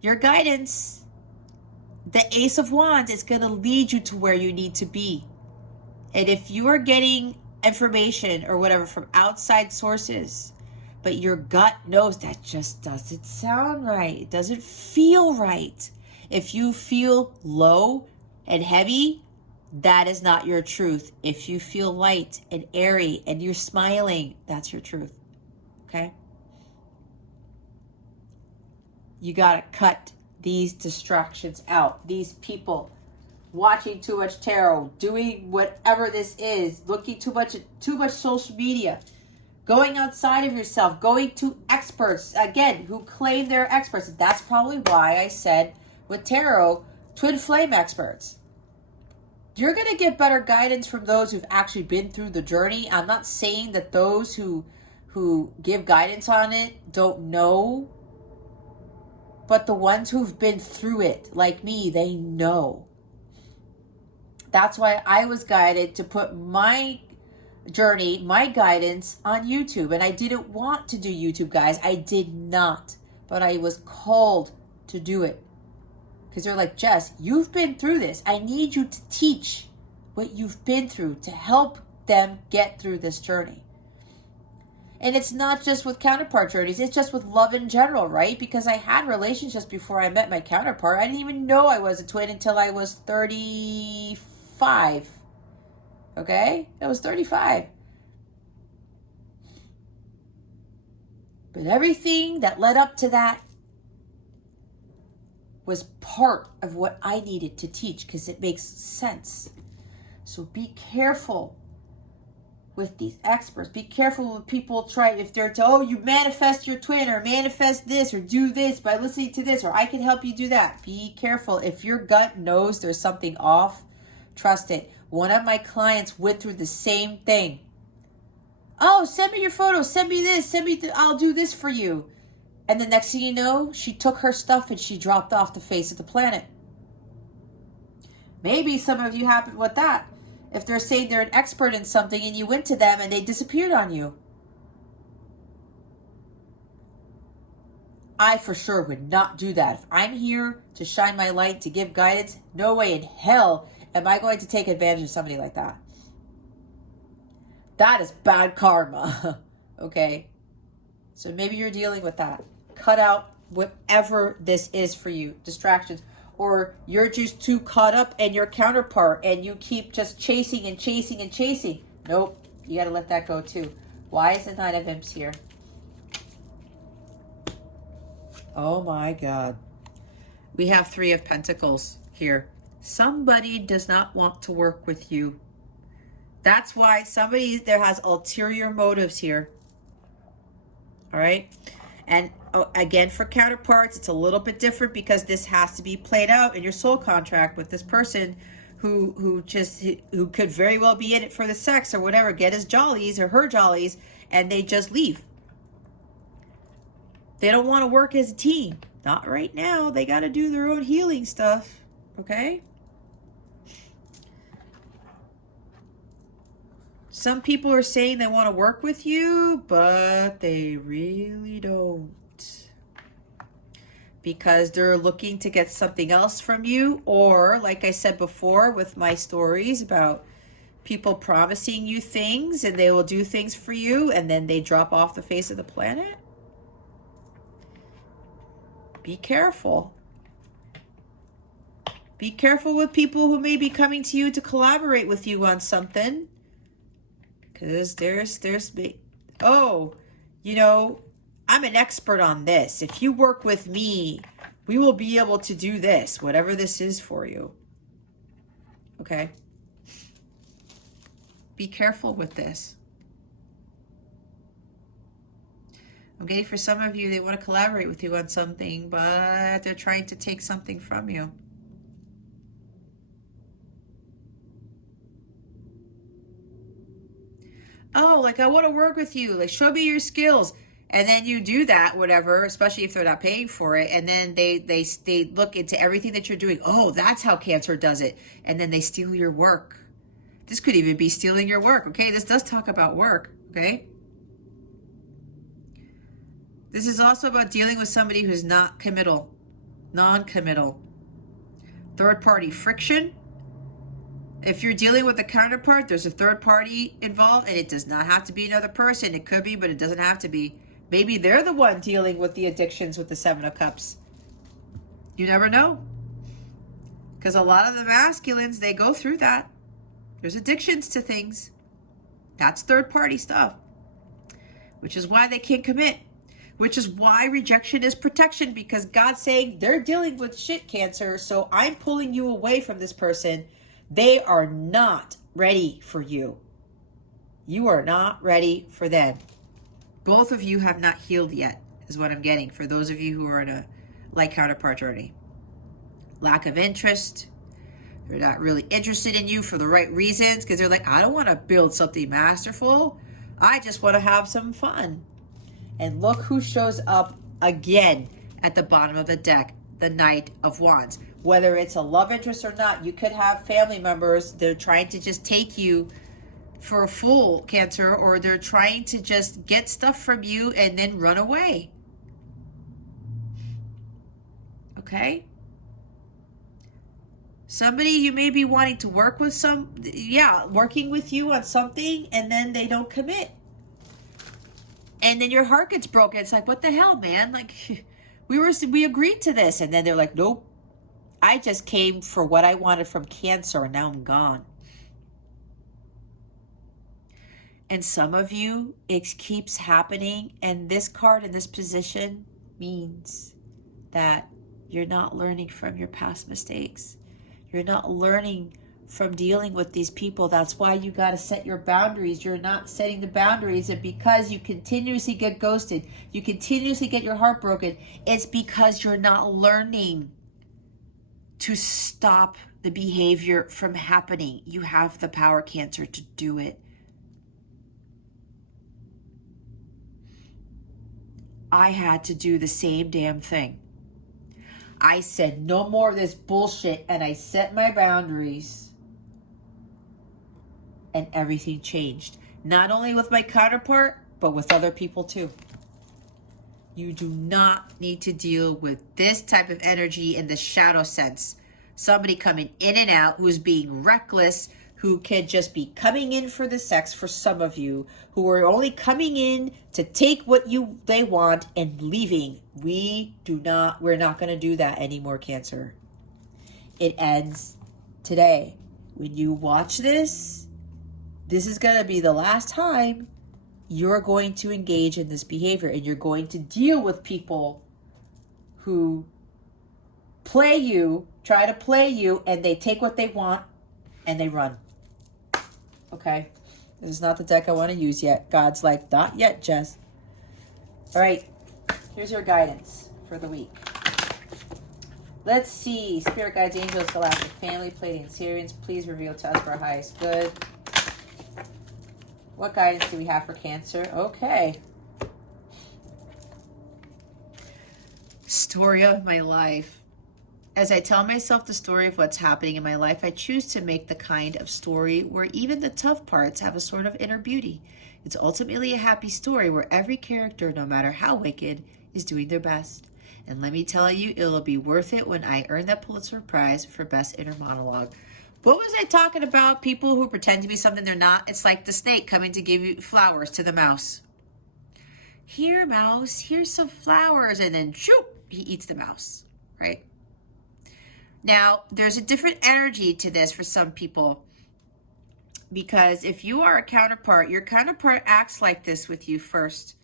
Your guidance, the Ace of Wands, is going to lead you to where you need to be. And if you are getting information or whatever from outside sources, but your gut knows that just doesn't sound right. It doesn't feel right. If you feel low and heavy, that is not your truth. If you feel light and airy and you're smiling, that's your truth. Okay? You got to cut these distractions out. These people watching too much tarot, doing whatever this is, looking too much social media, going outside of yourself, going to experts, again, who claim they're experts. That's probably why I said with tarot, twin flame experts. You're going to get better guidance from those who've actually been through the journey. I'm not saying that those who give guidance on it don't know, but the ones who've been through it, like me, they know. That's why I was guided to put my journey, my guidance on YouTube. And I didn't want to do YouTube, guys. I did not. But I was called to do it. Because they're like, Jess, you've been through this. I need you to teach what you've been through to help them get through this journey. And it's not just with counterpart journeys. It's just with love in general, right? Because I had relationships before I met my counterpart. I didn't even know I was a twin until I was 35. Okay? I was 35. But everything that led up to that was part of what I needed to teach because it makes sense. So be careful with these experts. Be careful when people try, if they're you manifest your twin or manifest this or do this by listening to this or I can help you do that. Be careful. If your gut knows there's something off, trust it. One of my clients went through the same thing. Oh, send me your photos. Send me this. I'll do this for you. And the next thing you know, she took her stuff and she dropped off the face of the planet. Maybe some of you happened with that. If they're saying they're an expert in something and you went to them and they disappeared on you. I for sure would not do that. If I'm here to shine my light, to give guidance, no way in hell am I going to take advantage of somebody like that. That is bad karma. Okay? So maybe you're dealing with that. Cut out whatever this is for you. Distractions. Or you're just too caught up in your counterpart and you keep just chasing and chasing and chasing. Nope. You got to let that go too. Why is the Nine of Imps here? Oh my God. We have Three of Pentacles here. Somebody does not want to work with you. That's why somebody there has ulterior motives here. All right. And again, for counterparts, it's a little bit different because this has to be played out in your soul contract with this person who could very well be in it for the sex or whatever, get his jollies or her jollies, and they just leave. They don't want to work as a team. Not right now. They got to do their own healing stuff. Okay? Some people are saying they want to work with you, but they really don't. Because they're looking to get something else from you. Or, like I said before with my stories about people promising you things and they will do things for you and then they drop off the face of the planet. Be careful. Be careful with people who may be coming to you to collaborate with you on something. Because I'm an expert on this. If you work with me, we will be able to do this, whatever this is for you. Okay? Be careful with this. Okay, for some of you, they want to collaborate with you on something, but they're trying to take something from you. Oh, like, I want to work with you. Like, show me your skills. And then you do that, whatever, especially if they're not paying for it. And then they look into everything that you're doing. Oh, that's how Cancer does it. And then they steal your work. This could even be stealing your work, okay? This does talk about work, okay? This is also about dealing with somebody who's not committal, non-committal. Third-party friction. If you're dealing with a counterpart, there's a third party involved, and it does not have to be another person. It could be, but it doesn't have to be. Maybe they're the one dealing with the addictions with the Seven of Cups. You never know. Because a lot of the masculines, they go through that. There's addictions to things. That's third party stuff. Which is why they can't commit. Which is why rejection is protection. Because God's saying they're dealing with shit, Cancer. So I'm pulling you away from this person. They are not ready for you. You are not ready for them. Both of you have not healed yet, is what I'm getting. For those of you who are in a like counterpart journey. Lack of interest. They're not really interested in you for the right reasons, because they're like, I don't want to build something masterful. I just want to have some fun. And look who shows up again at the bottom of the deck, the Knight of Wands. Whether it's a love interest or not, you could have family members. They're trying to just take you for a fool, Cancer, or they're trying to just get stuff from you and then run away. Okay? Somebody you may be wanting to work with, working with you on something, and then they don't commit. And then your heart gets broken. It's like, what the hell, man? Like, we agreed to this. And then they're like, nope. I just came for what I wanted from Cancer, and now I'm gone. And some of you, it keeps happening. And this card in this position means that you're not learning from your past mistakes. You're not learning from dealing with these people. That's why you got to set your boundaries. You're not setting the boundaries, and because you continuously get ghosted, you continuously get your heart broken, it's because you're not learning to stop the behavior from happening. You have the power, Cancer, to do it. I had to do the same damn thing. I said no more of this bullshit, and I set my boundaries, and everything changed. Not only with my counterpart, but with other people too. You do not need to deal with this type of energy in the shadow sense. Somebody coming in and out who's being reckless, who can just be coming in for the sex for some of you, who are only coming in to take what they want and leaving. We're not going to do that anymore, Cancer. It ends today. When you watch this is going to be the last time you're going to engage in this behavior, and you're going to deal with people who try to play you, and they take what they want and they run. Okay, this is not the deck I want to use yet. God's like, not yet, Jess. All right, here's your guidance for the week. Let's see. Spirit guides, angels, galactic family, Pleiadian Sirians, please reveal to us for our highest good. What guidance do we have for Cancer? Okay. Story of my life. As I tell myself the story of what's happening in my life, I choose to make the kind of story where even the tough parts have a sort of inner beauty. It's ultimately a happy story where every character, no matter how wicked, is doing their best. And let me tell you, it'll be worth it when I earn that Pulitzer Prize for Best Inner Monologue. What was I talking about? People who pretend to be something they're not. It's like the snake coming to give you flowers to the mouse. Here, mouse, here's some flowers. And then, shoop, he eats the mouse, right? Now, there's a different energy to this for some people, because if you are a counterpart, your counterpart acts like this with you first.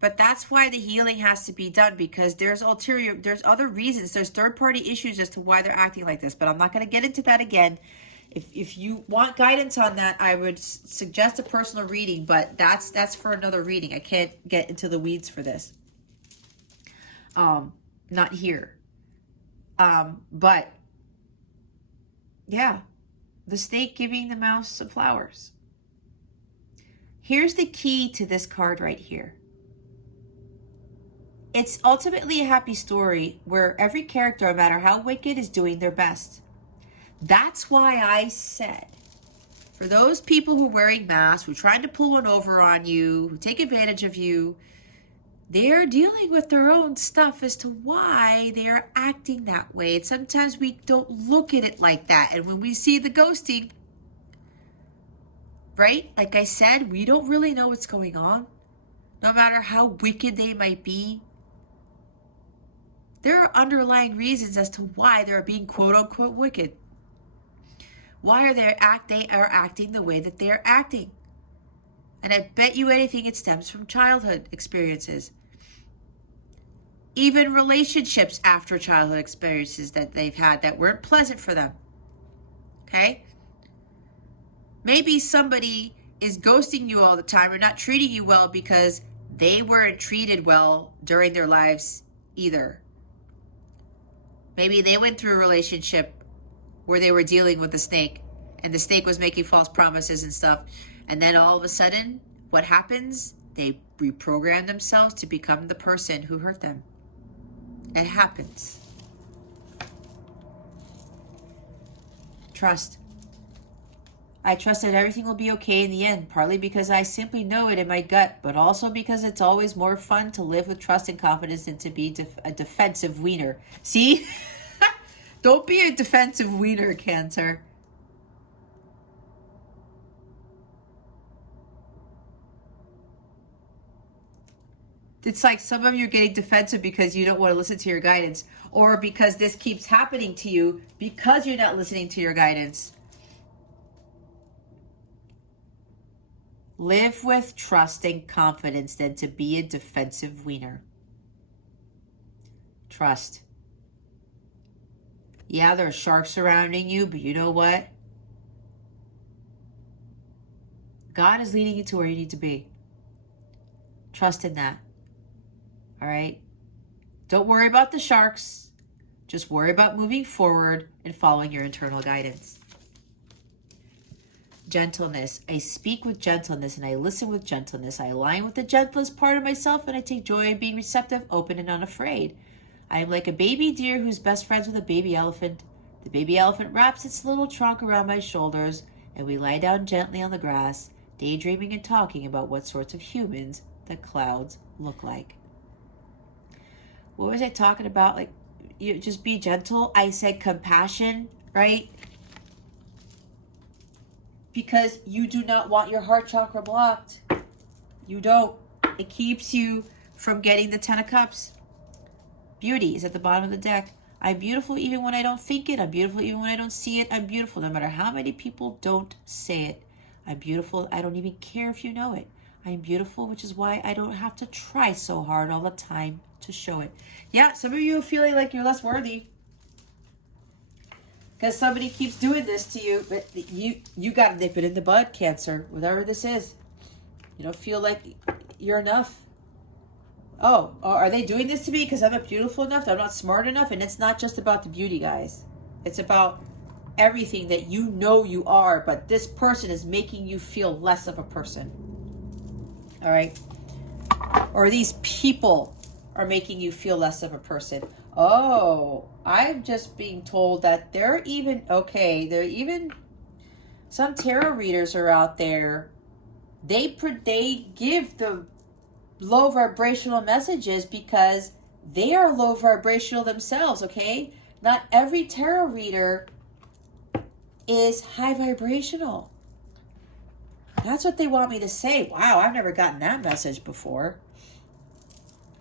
But that's why the healing has to be done, because there's other reasons, there's third-party issues as to why they're acting like this. But I'm not going to get into that again. If you want guidance on that, I would suggest a personal reading, but that's for another reading. I can't get into the weeds for this. Not here. But yeah, the snake giving the mouse some flowers. Here's the key to this card right here. It's ultimately a happy story where every character, no matter how wicked, is doing their best. That's why I said, for those people who are wearing masks, who are trying to pull one over on you, who take advantage of you, they're dealing with their own stuff as to why they are acting that way. And sometimes we don't look at it like that. And when we see the ghosting, right? Like I said, we don't really know what's going on. no matter how wicked they might be, there are underlying reasons as to why they're being quote unquote wicked. Why are they acting the way that they are acting? And I bet you anything it stems from childhood experiences. Even relationships after childhood experiences that they've had that weren't pleasant for them. Okay? Maybe somebody is ghosting you all the time or not treating you well because they weren't treated well during their lives either. Maybe they went through a relationship where they were dealing with the snake and the snake was making false promises and stuff. And then all of a sudden, what happens? They reprogram themselves to become the person who hurt them. It happens. Trust. I trust that everything will be okay in the end, partly because I simply know it in my gut, but also because it's always more fun to live with trust and confidence than to be a defensive wiener. See? Don't be a defensive wiener, Cancer. It's like some of you are getting defensive because you don't want to listen to your guidance, or because this keeps happening to you because you're not listening to your guidance. Live with trust and confidence than to be a defensive wiener. Trust. Yeah, there are sharks surrounding you, but you know what? God is leading you to where you need to be. Trust in that. All right? Don't worry about the sharks. Just worry about moving forward and following your internal guidance. Gentleness. I speak with gentleness and I listen with gentleness. I align with the gentlest part of myself and I take joy in being receptive, open, and unafraid. I am like a baby deer who's best friends with a baby elephant. The baby elephant wraps its little trunk around my shoulders and we lie down gently on the grass, daydreaming and talking about what sorts of humans the clouds look like. What was I talking about? Like, you just be gentle. I said compassion, right? Because you do not want your heart chakra blocked. You don't. It keeps you from getting the 10 of Cups. Beauty is at the bottom of the deck. I'm beautiful even when I don't think it. I'm beautiful even when I don't see it. I'm beautiful no matter how many people don't say it. I'm beautiful. I don't even care if you know it. I'm beautiful, which is why I don't have to try so hard all the time to show it. Yeah, some of you are feeling like you're less worthy because somebody keeps doing this to you, but you got to nip it in the bud, Cancer, whatever this is. You don't feel like you're enough. Oh, are they doing this to me because I'm not beautiful enough? I'm not smart enough? And it's not just about the beauty, guys. It's about everything that you know you are, but this person is making you feel less of a person. All right? Or these people are making you feel less of a person. Oh, I'm just being told that there are even some tarot readers are out there. They give the low vibrational messages because they are low vibrational themselves, okay? Not every tarot reader is high vibrational. That's what they want me to say. Wow, I've never gotten that message before.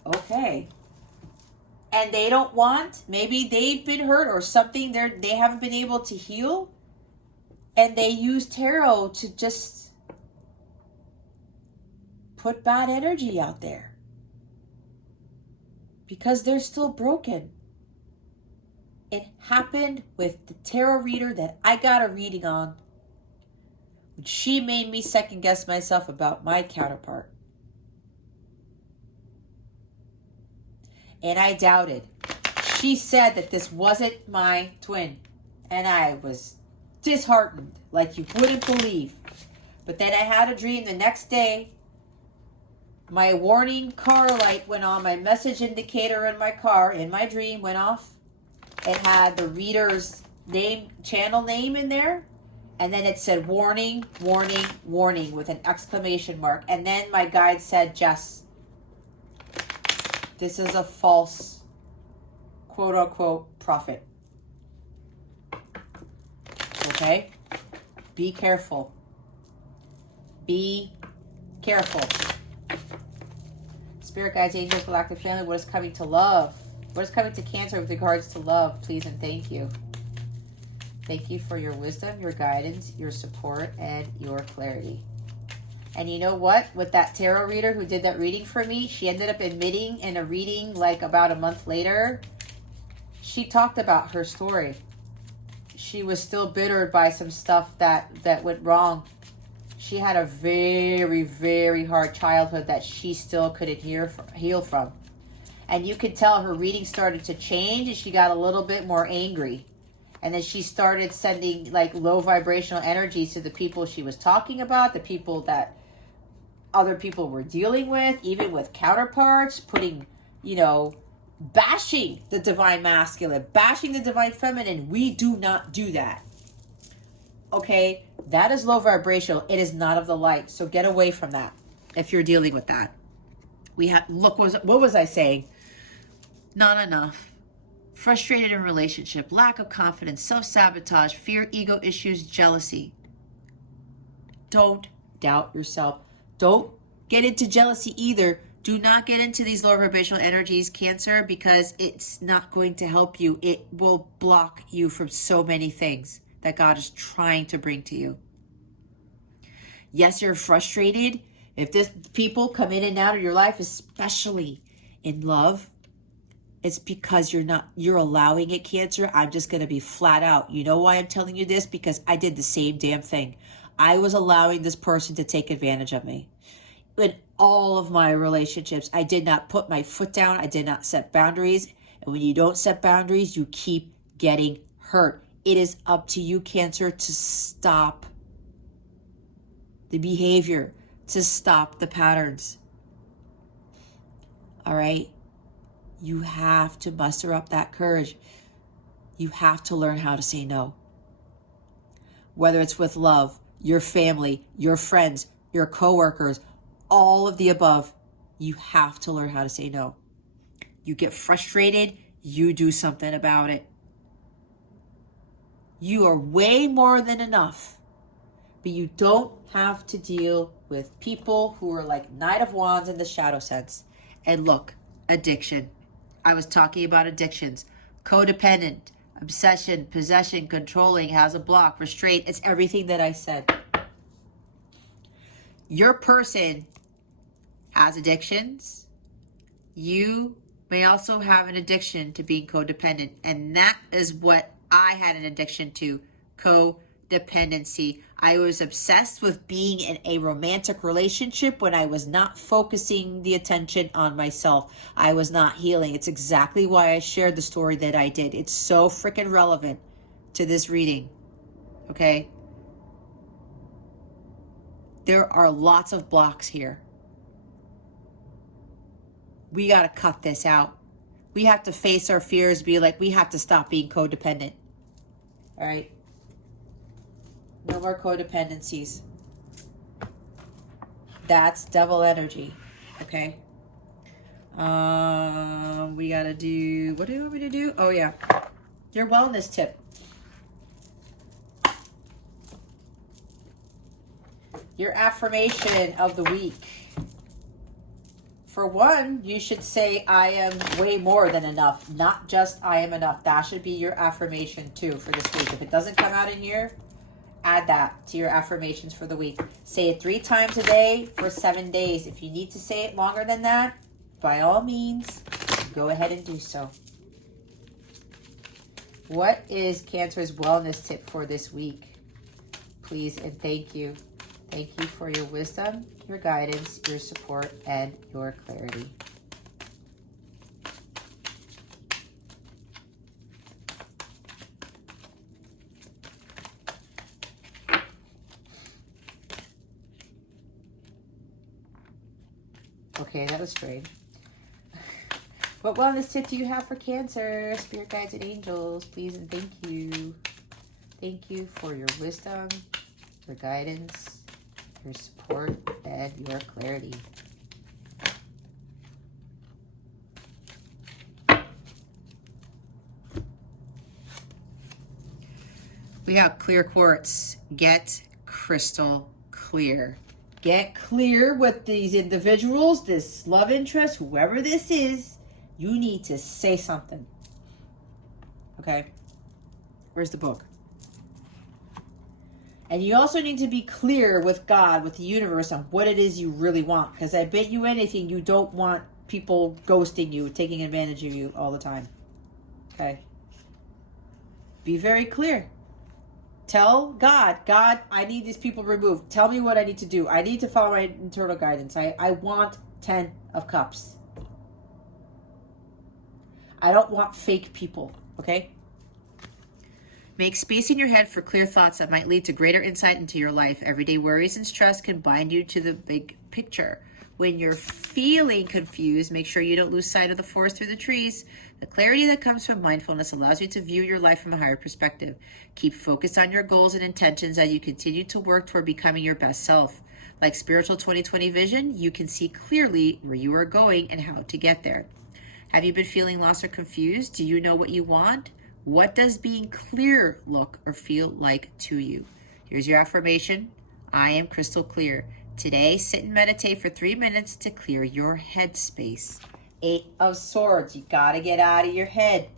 Okay. And they don't want, maybe they've been hurt or something they haven't been able to heal. And they use tarot to just put bad energy out there. Because they're still broken. It happened with the tarot reader that I got a reading on. She made me second guess myself about my counterpart. And I doubted. She said that this wasn't my twin. And I was disheartened, like you wouldn't believe. But then I had a dream the next day. My warning car light went on. My message indicator in my car, in my dream, went off. It had the reader's name, channel name in there. And then it said warning, warning, warning with an exclamation mark. And then my guide said, Jess, this is a false, quote unquote, prophet. Okay? Be careful. Be careful. Spirit guides, angels, galactic family, what is coming to love? What is coming to Cancer with regards to love? Please and thank you. Thank you for your wisdom, your guidance, your support, and your clarity. And you know what? With that tarot reader who did that reading for me, she ended up admitting in a reading like about a month later, she talked about her story. She was still bittered by some stuff that went wrong. She had a very, very hard childhood that she still couldn't heal from. And you could tell her reading started to change and she got a little bit more angry. And then she started sending like low vibrational energies to the people she was talking about, the people that other people were dealing with, even with counterparts, putting, bashing the divine masculine, bashing the divine feminine. We do not do that. Okay? That is low vibrational. It is not of the light. So get away from that if you're dealing with that. What was I saying? Not enough. Frustrated in relationship, lack of confidence, self-sabotage, fear, ego issues, jealousy. Don't doubt yourself. Don't get into jealousy either. Do not get into these low vibrational energies, Cancer, because it's not going to help you. It will block you from so many things that God is trying to bring to you. Yes, you're frustrated. If this people come in and out of your life, especially in love, it's because you're allowing it, Cancer. I'm just going to be flat out. You know why I'm telling you this? Because I did the same damn thing. I was allowing this person to take advantage of me. In all of my relationships, I did not put my foot down. I did not set boundaries. And when you don't set boundaries, you keep getting hurt. It is up to you, Cancer, to stop the behavior, to stop the patterns. All right? You have to muster up that courage. You have to learn how to say no. Whether it's with love, your family, your friends, your coworkers, all of the above, you have to learn how to say no. You get frustrated, you do something about it. You are way more than enough, but you don't have to deal with people who are like Knight of Wands in the shadow sense. And look, addiction. I was talking about addictions. Codependent, obsession, possession, controlling, has a block, restraint. It's everything that I said. Your person has addictions. You may also have an addiction to being codependent. And that is what I had an addiction to, codependency. I was obsessed with being in a romantic relationship when I was not focusing the attention on myself. I was not healing. It's exactly why I shared the story that I did. It's so freaking relevant to this reading. Okay? There are lots of blocks here. We got to cut this out. We have to face our fears, be like, we have to stop being codependent. All right? No more codependencies. That's devil energy. Okay? We got to do, what do you want me to do? Oh, yeah. Your wellness tip. Your affirmation of the week. For one, you should say, I am way more than enough. Not just I am enough. That should be your affirmation too for this week. If it doesn't come out in here, add that to your affirmations for the week. Say it 3 times a day for 7 days. If you need to say it longer than that, by all means, go ahead and do so. What is Cancer's wellness tip for this week? Please and thank you. Thank you for your wisdom, your guidance, your support, and your clarity. Okay, that was strange. What wellness tip do you have for Cancer? Spirit guides and angels, please and thank you. Thank you for your wisdom, your guidance, your support, and your clarity. We have clear quartz. Get crystal clear. Get clear with these individuals, this love interest, whoever this is. You need to say something. Okay? Where's the book? And you also need to be clear with God, with the universe, on what it is you really want. Because I bet you anything, you don't want people ghosting you, taking advantage of you all the time. Okay? Be very clear. Tell God, God, I need these people removed. Tell me what I need to do. I need to follow my internal guidance. I want 10 of cups. I don't want fake people, okay? Make space in your head for clear thoughts that might lead to greater insight into your life. Everyday worries and stress can bind you to the big picture. When you're feeling confused, make sure you don't lose sight of the forest through the trees. The clarity that comes from mindfulness allows you to view your life from a higher perspective. Keep focused on your goals and intentions as you continue to work toward becoming your best self. Like Spiritual 2020 Vision, you can see clearly where you are going and how to get there. Have you been feeling lost or confused? Do you know what you want? What does being clear look or feel like to you? Here's your affirmation. I am crystal clear. Today, sit and meditate for 3 minutes to clear your head space. 8 of Swords. You got to get out of your head.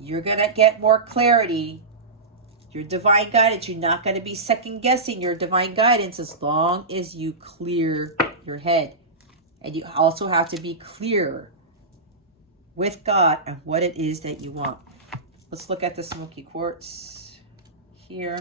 You're going to get more clarity. Your divine guidance. You're not going to be second guessing your divine guidance as long as you clear your head. And you also have to be clear with God and what it is that you want. Let's look at the smoky quartz here.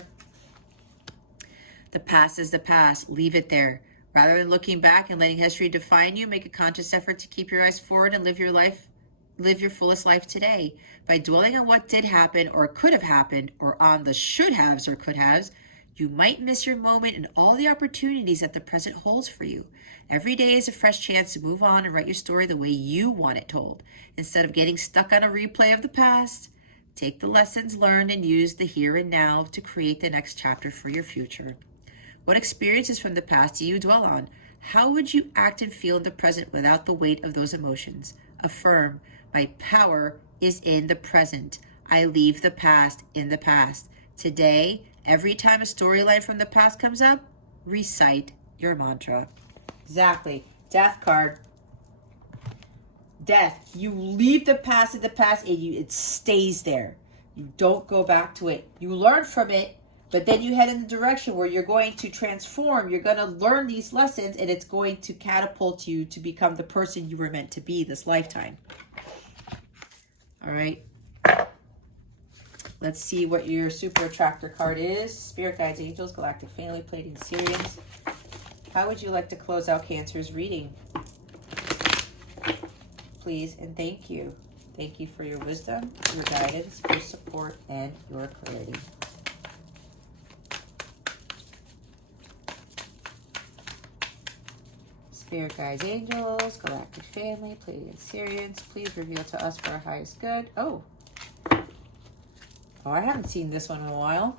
The past is the past. Leave it there. Rather than looking back and letting history define you, make a conscious effort to keep your eyes forward and live your fullest life today. By dwelling on what did happen or could have happened, or on the should haves or could haves, you might miss your moment and all the opportunities that the present holds for you. Every day is a fresh chance to move on and write your story the way you want it told. Instead of getting stuck on a replay of the past, take the lessons learned and use the here and now to create the next chapter for your future. What experiences from the past do you dwell on? How would you act and feel in the present without the weight of those emotions? Affirm, my power is in the present. I leave the past in the past. Today, every time a storyline from the past comes up, recite your mantra. Exactly. Death card. Death. You leave the past in the past and it stays there. You don't go back to it. You learn from it, but then you head in the direction where you're going to transform. You're going to learn these lessons and it's going to catapult you to become the person you were meant to be this lifetime. All right. Let's see what your super attractor card is. Spirit guides, angels, galactic family, Pleiadian, Sirians. How would you like to close out Cancer's reading? Please and thank you. Thank you for your wisdom, your guidance, your support, and your clarity. Spirit guides, angels, galactic family, Pleiadian, Sirians. Please reveal to us for our highest good. Oh, I haven't seen this one in a while.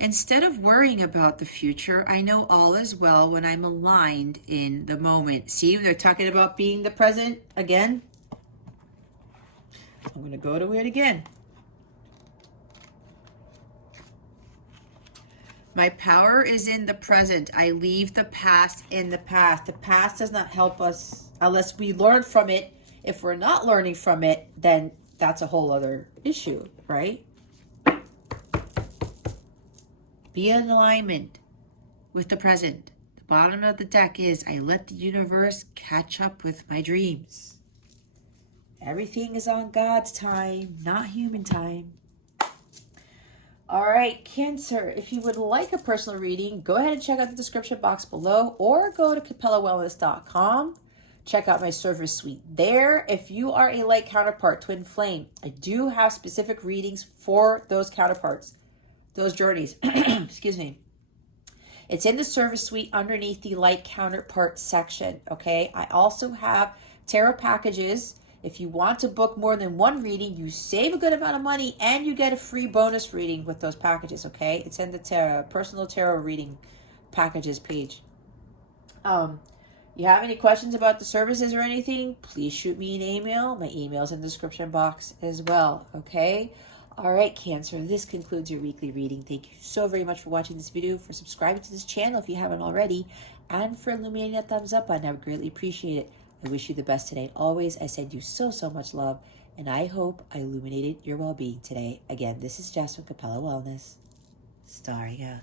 Instead of worrying about the future, I know all is well when I'm aligned in the moment. See, they're talking about being the present again. I'm going to go to it again. My power is in the present. I leave the past in the past. The past does not help us unless we learn from it. If we're not learning from it, then that's a whole other issue, right? Be in alignment with the present. The bottom of the deck is, I let the universe catch up with my dreams. Everything is on God's time, not human time. All right, Cancer, if you would like a personal reading, go ahead and check out the description box below or go to CapellaWellness.com. Check out my service suite there. If you are a light counterpart, twin flame, I do have specific readings for those counterparts. Those journeys, excuse me. It's in the service suite underneath the light counterpart section, okay? I also have tarot packages. If you want to book more than one reading, you save a good amount of money and you get a free bonus reading with those packages, okay? It's in the personal tarot reading packages page. You have any questions about the services or anything, please shoot me an email. My email's in the description box as well, okay? All right, Cancer, this concludes your weekly reading. Thank you so very much for watching this video, for subscribing to this channel if you haven't already, and for illuminating that thumbs up button. I would greatly appreciate it. I wish you the best today. Always, I send you so, so much love, and I hope I illuminated your well-being today. Again, this is Jess from Capella Wellness, starring out.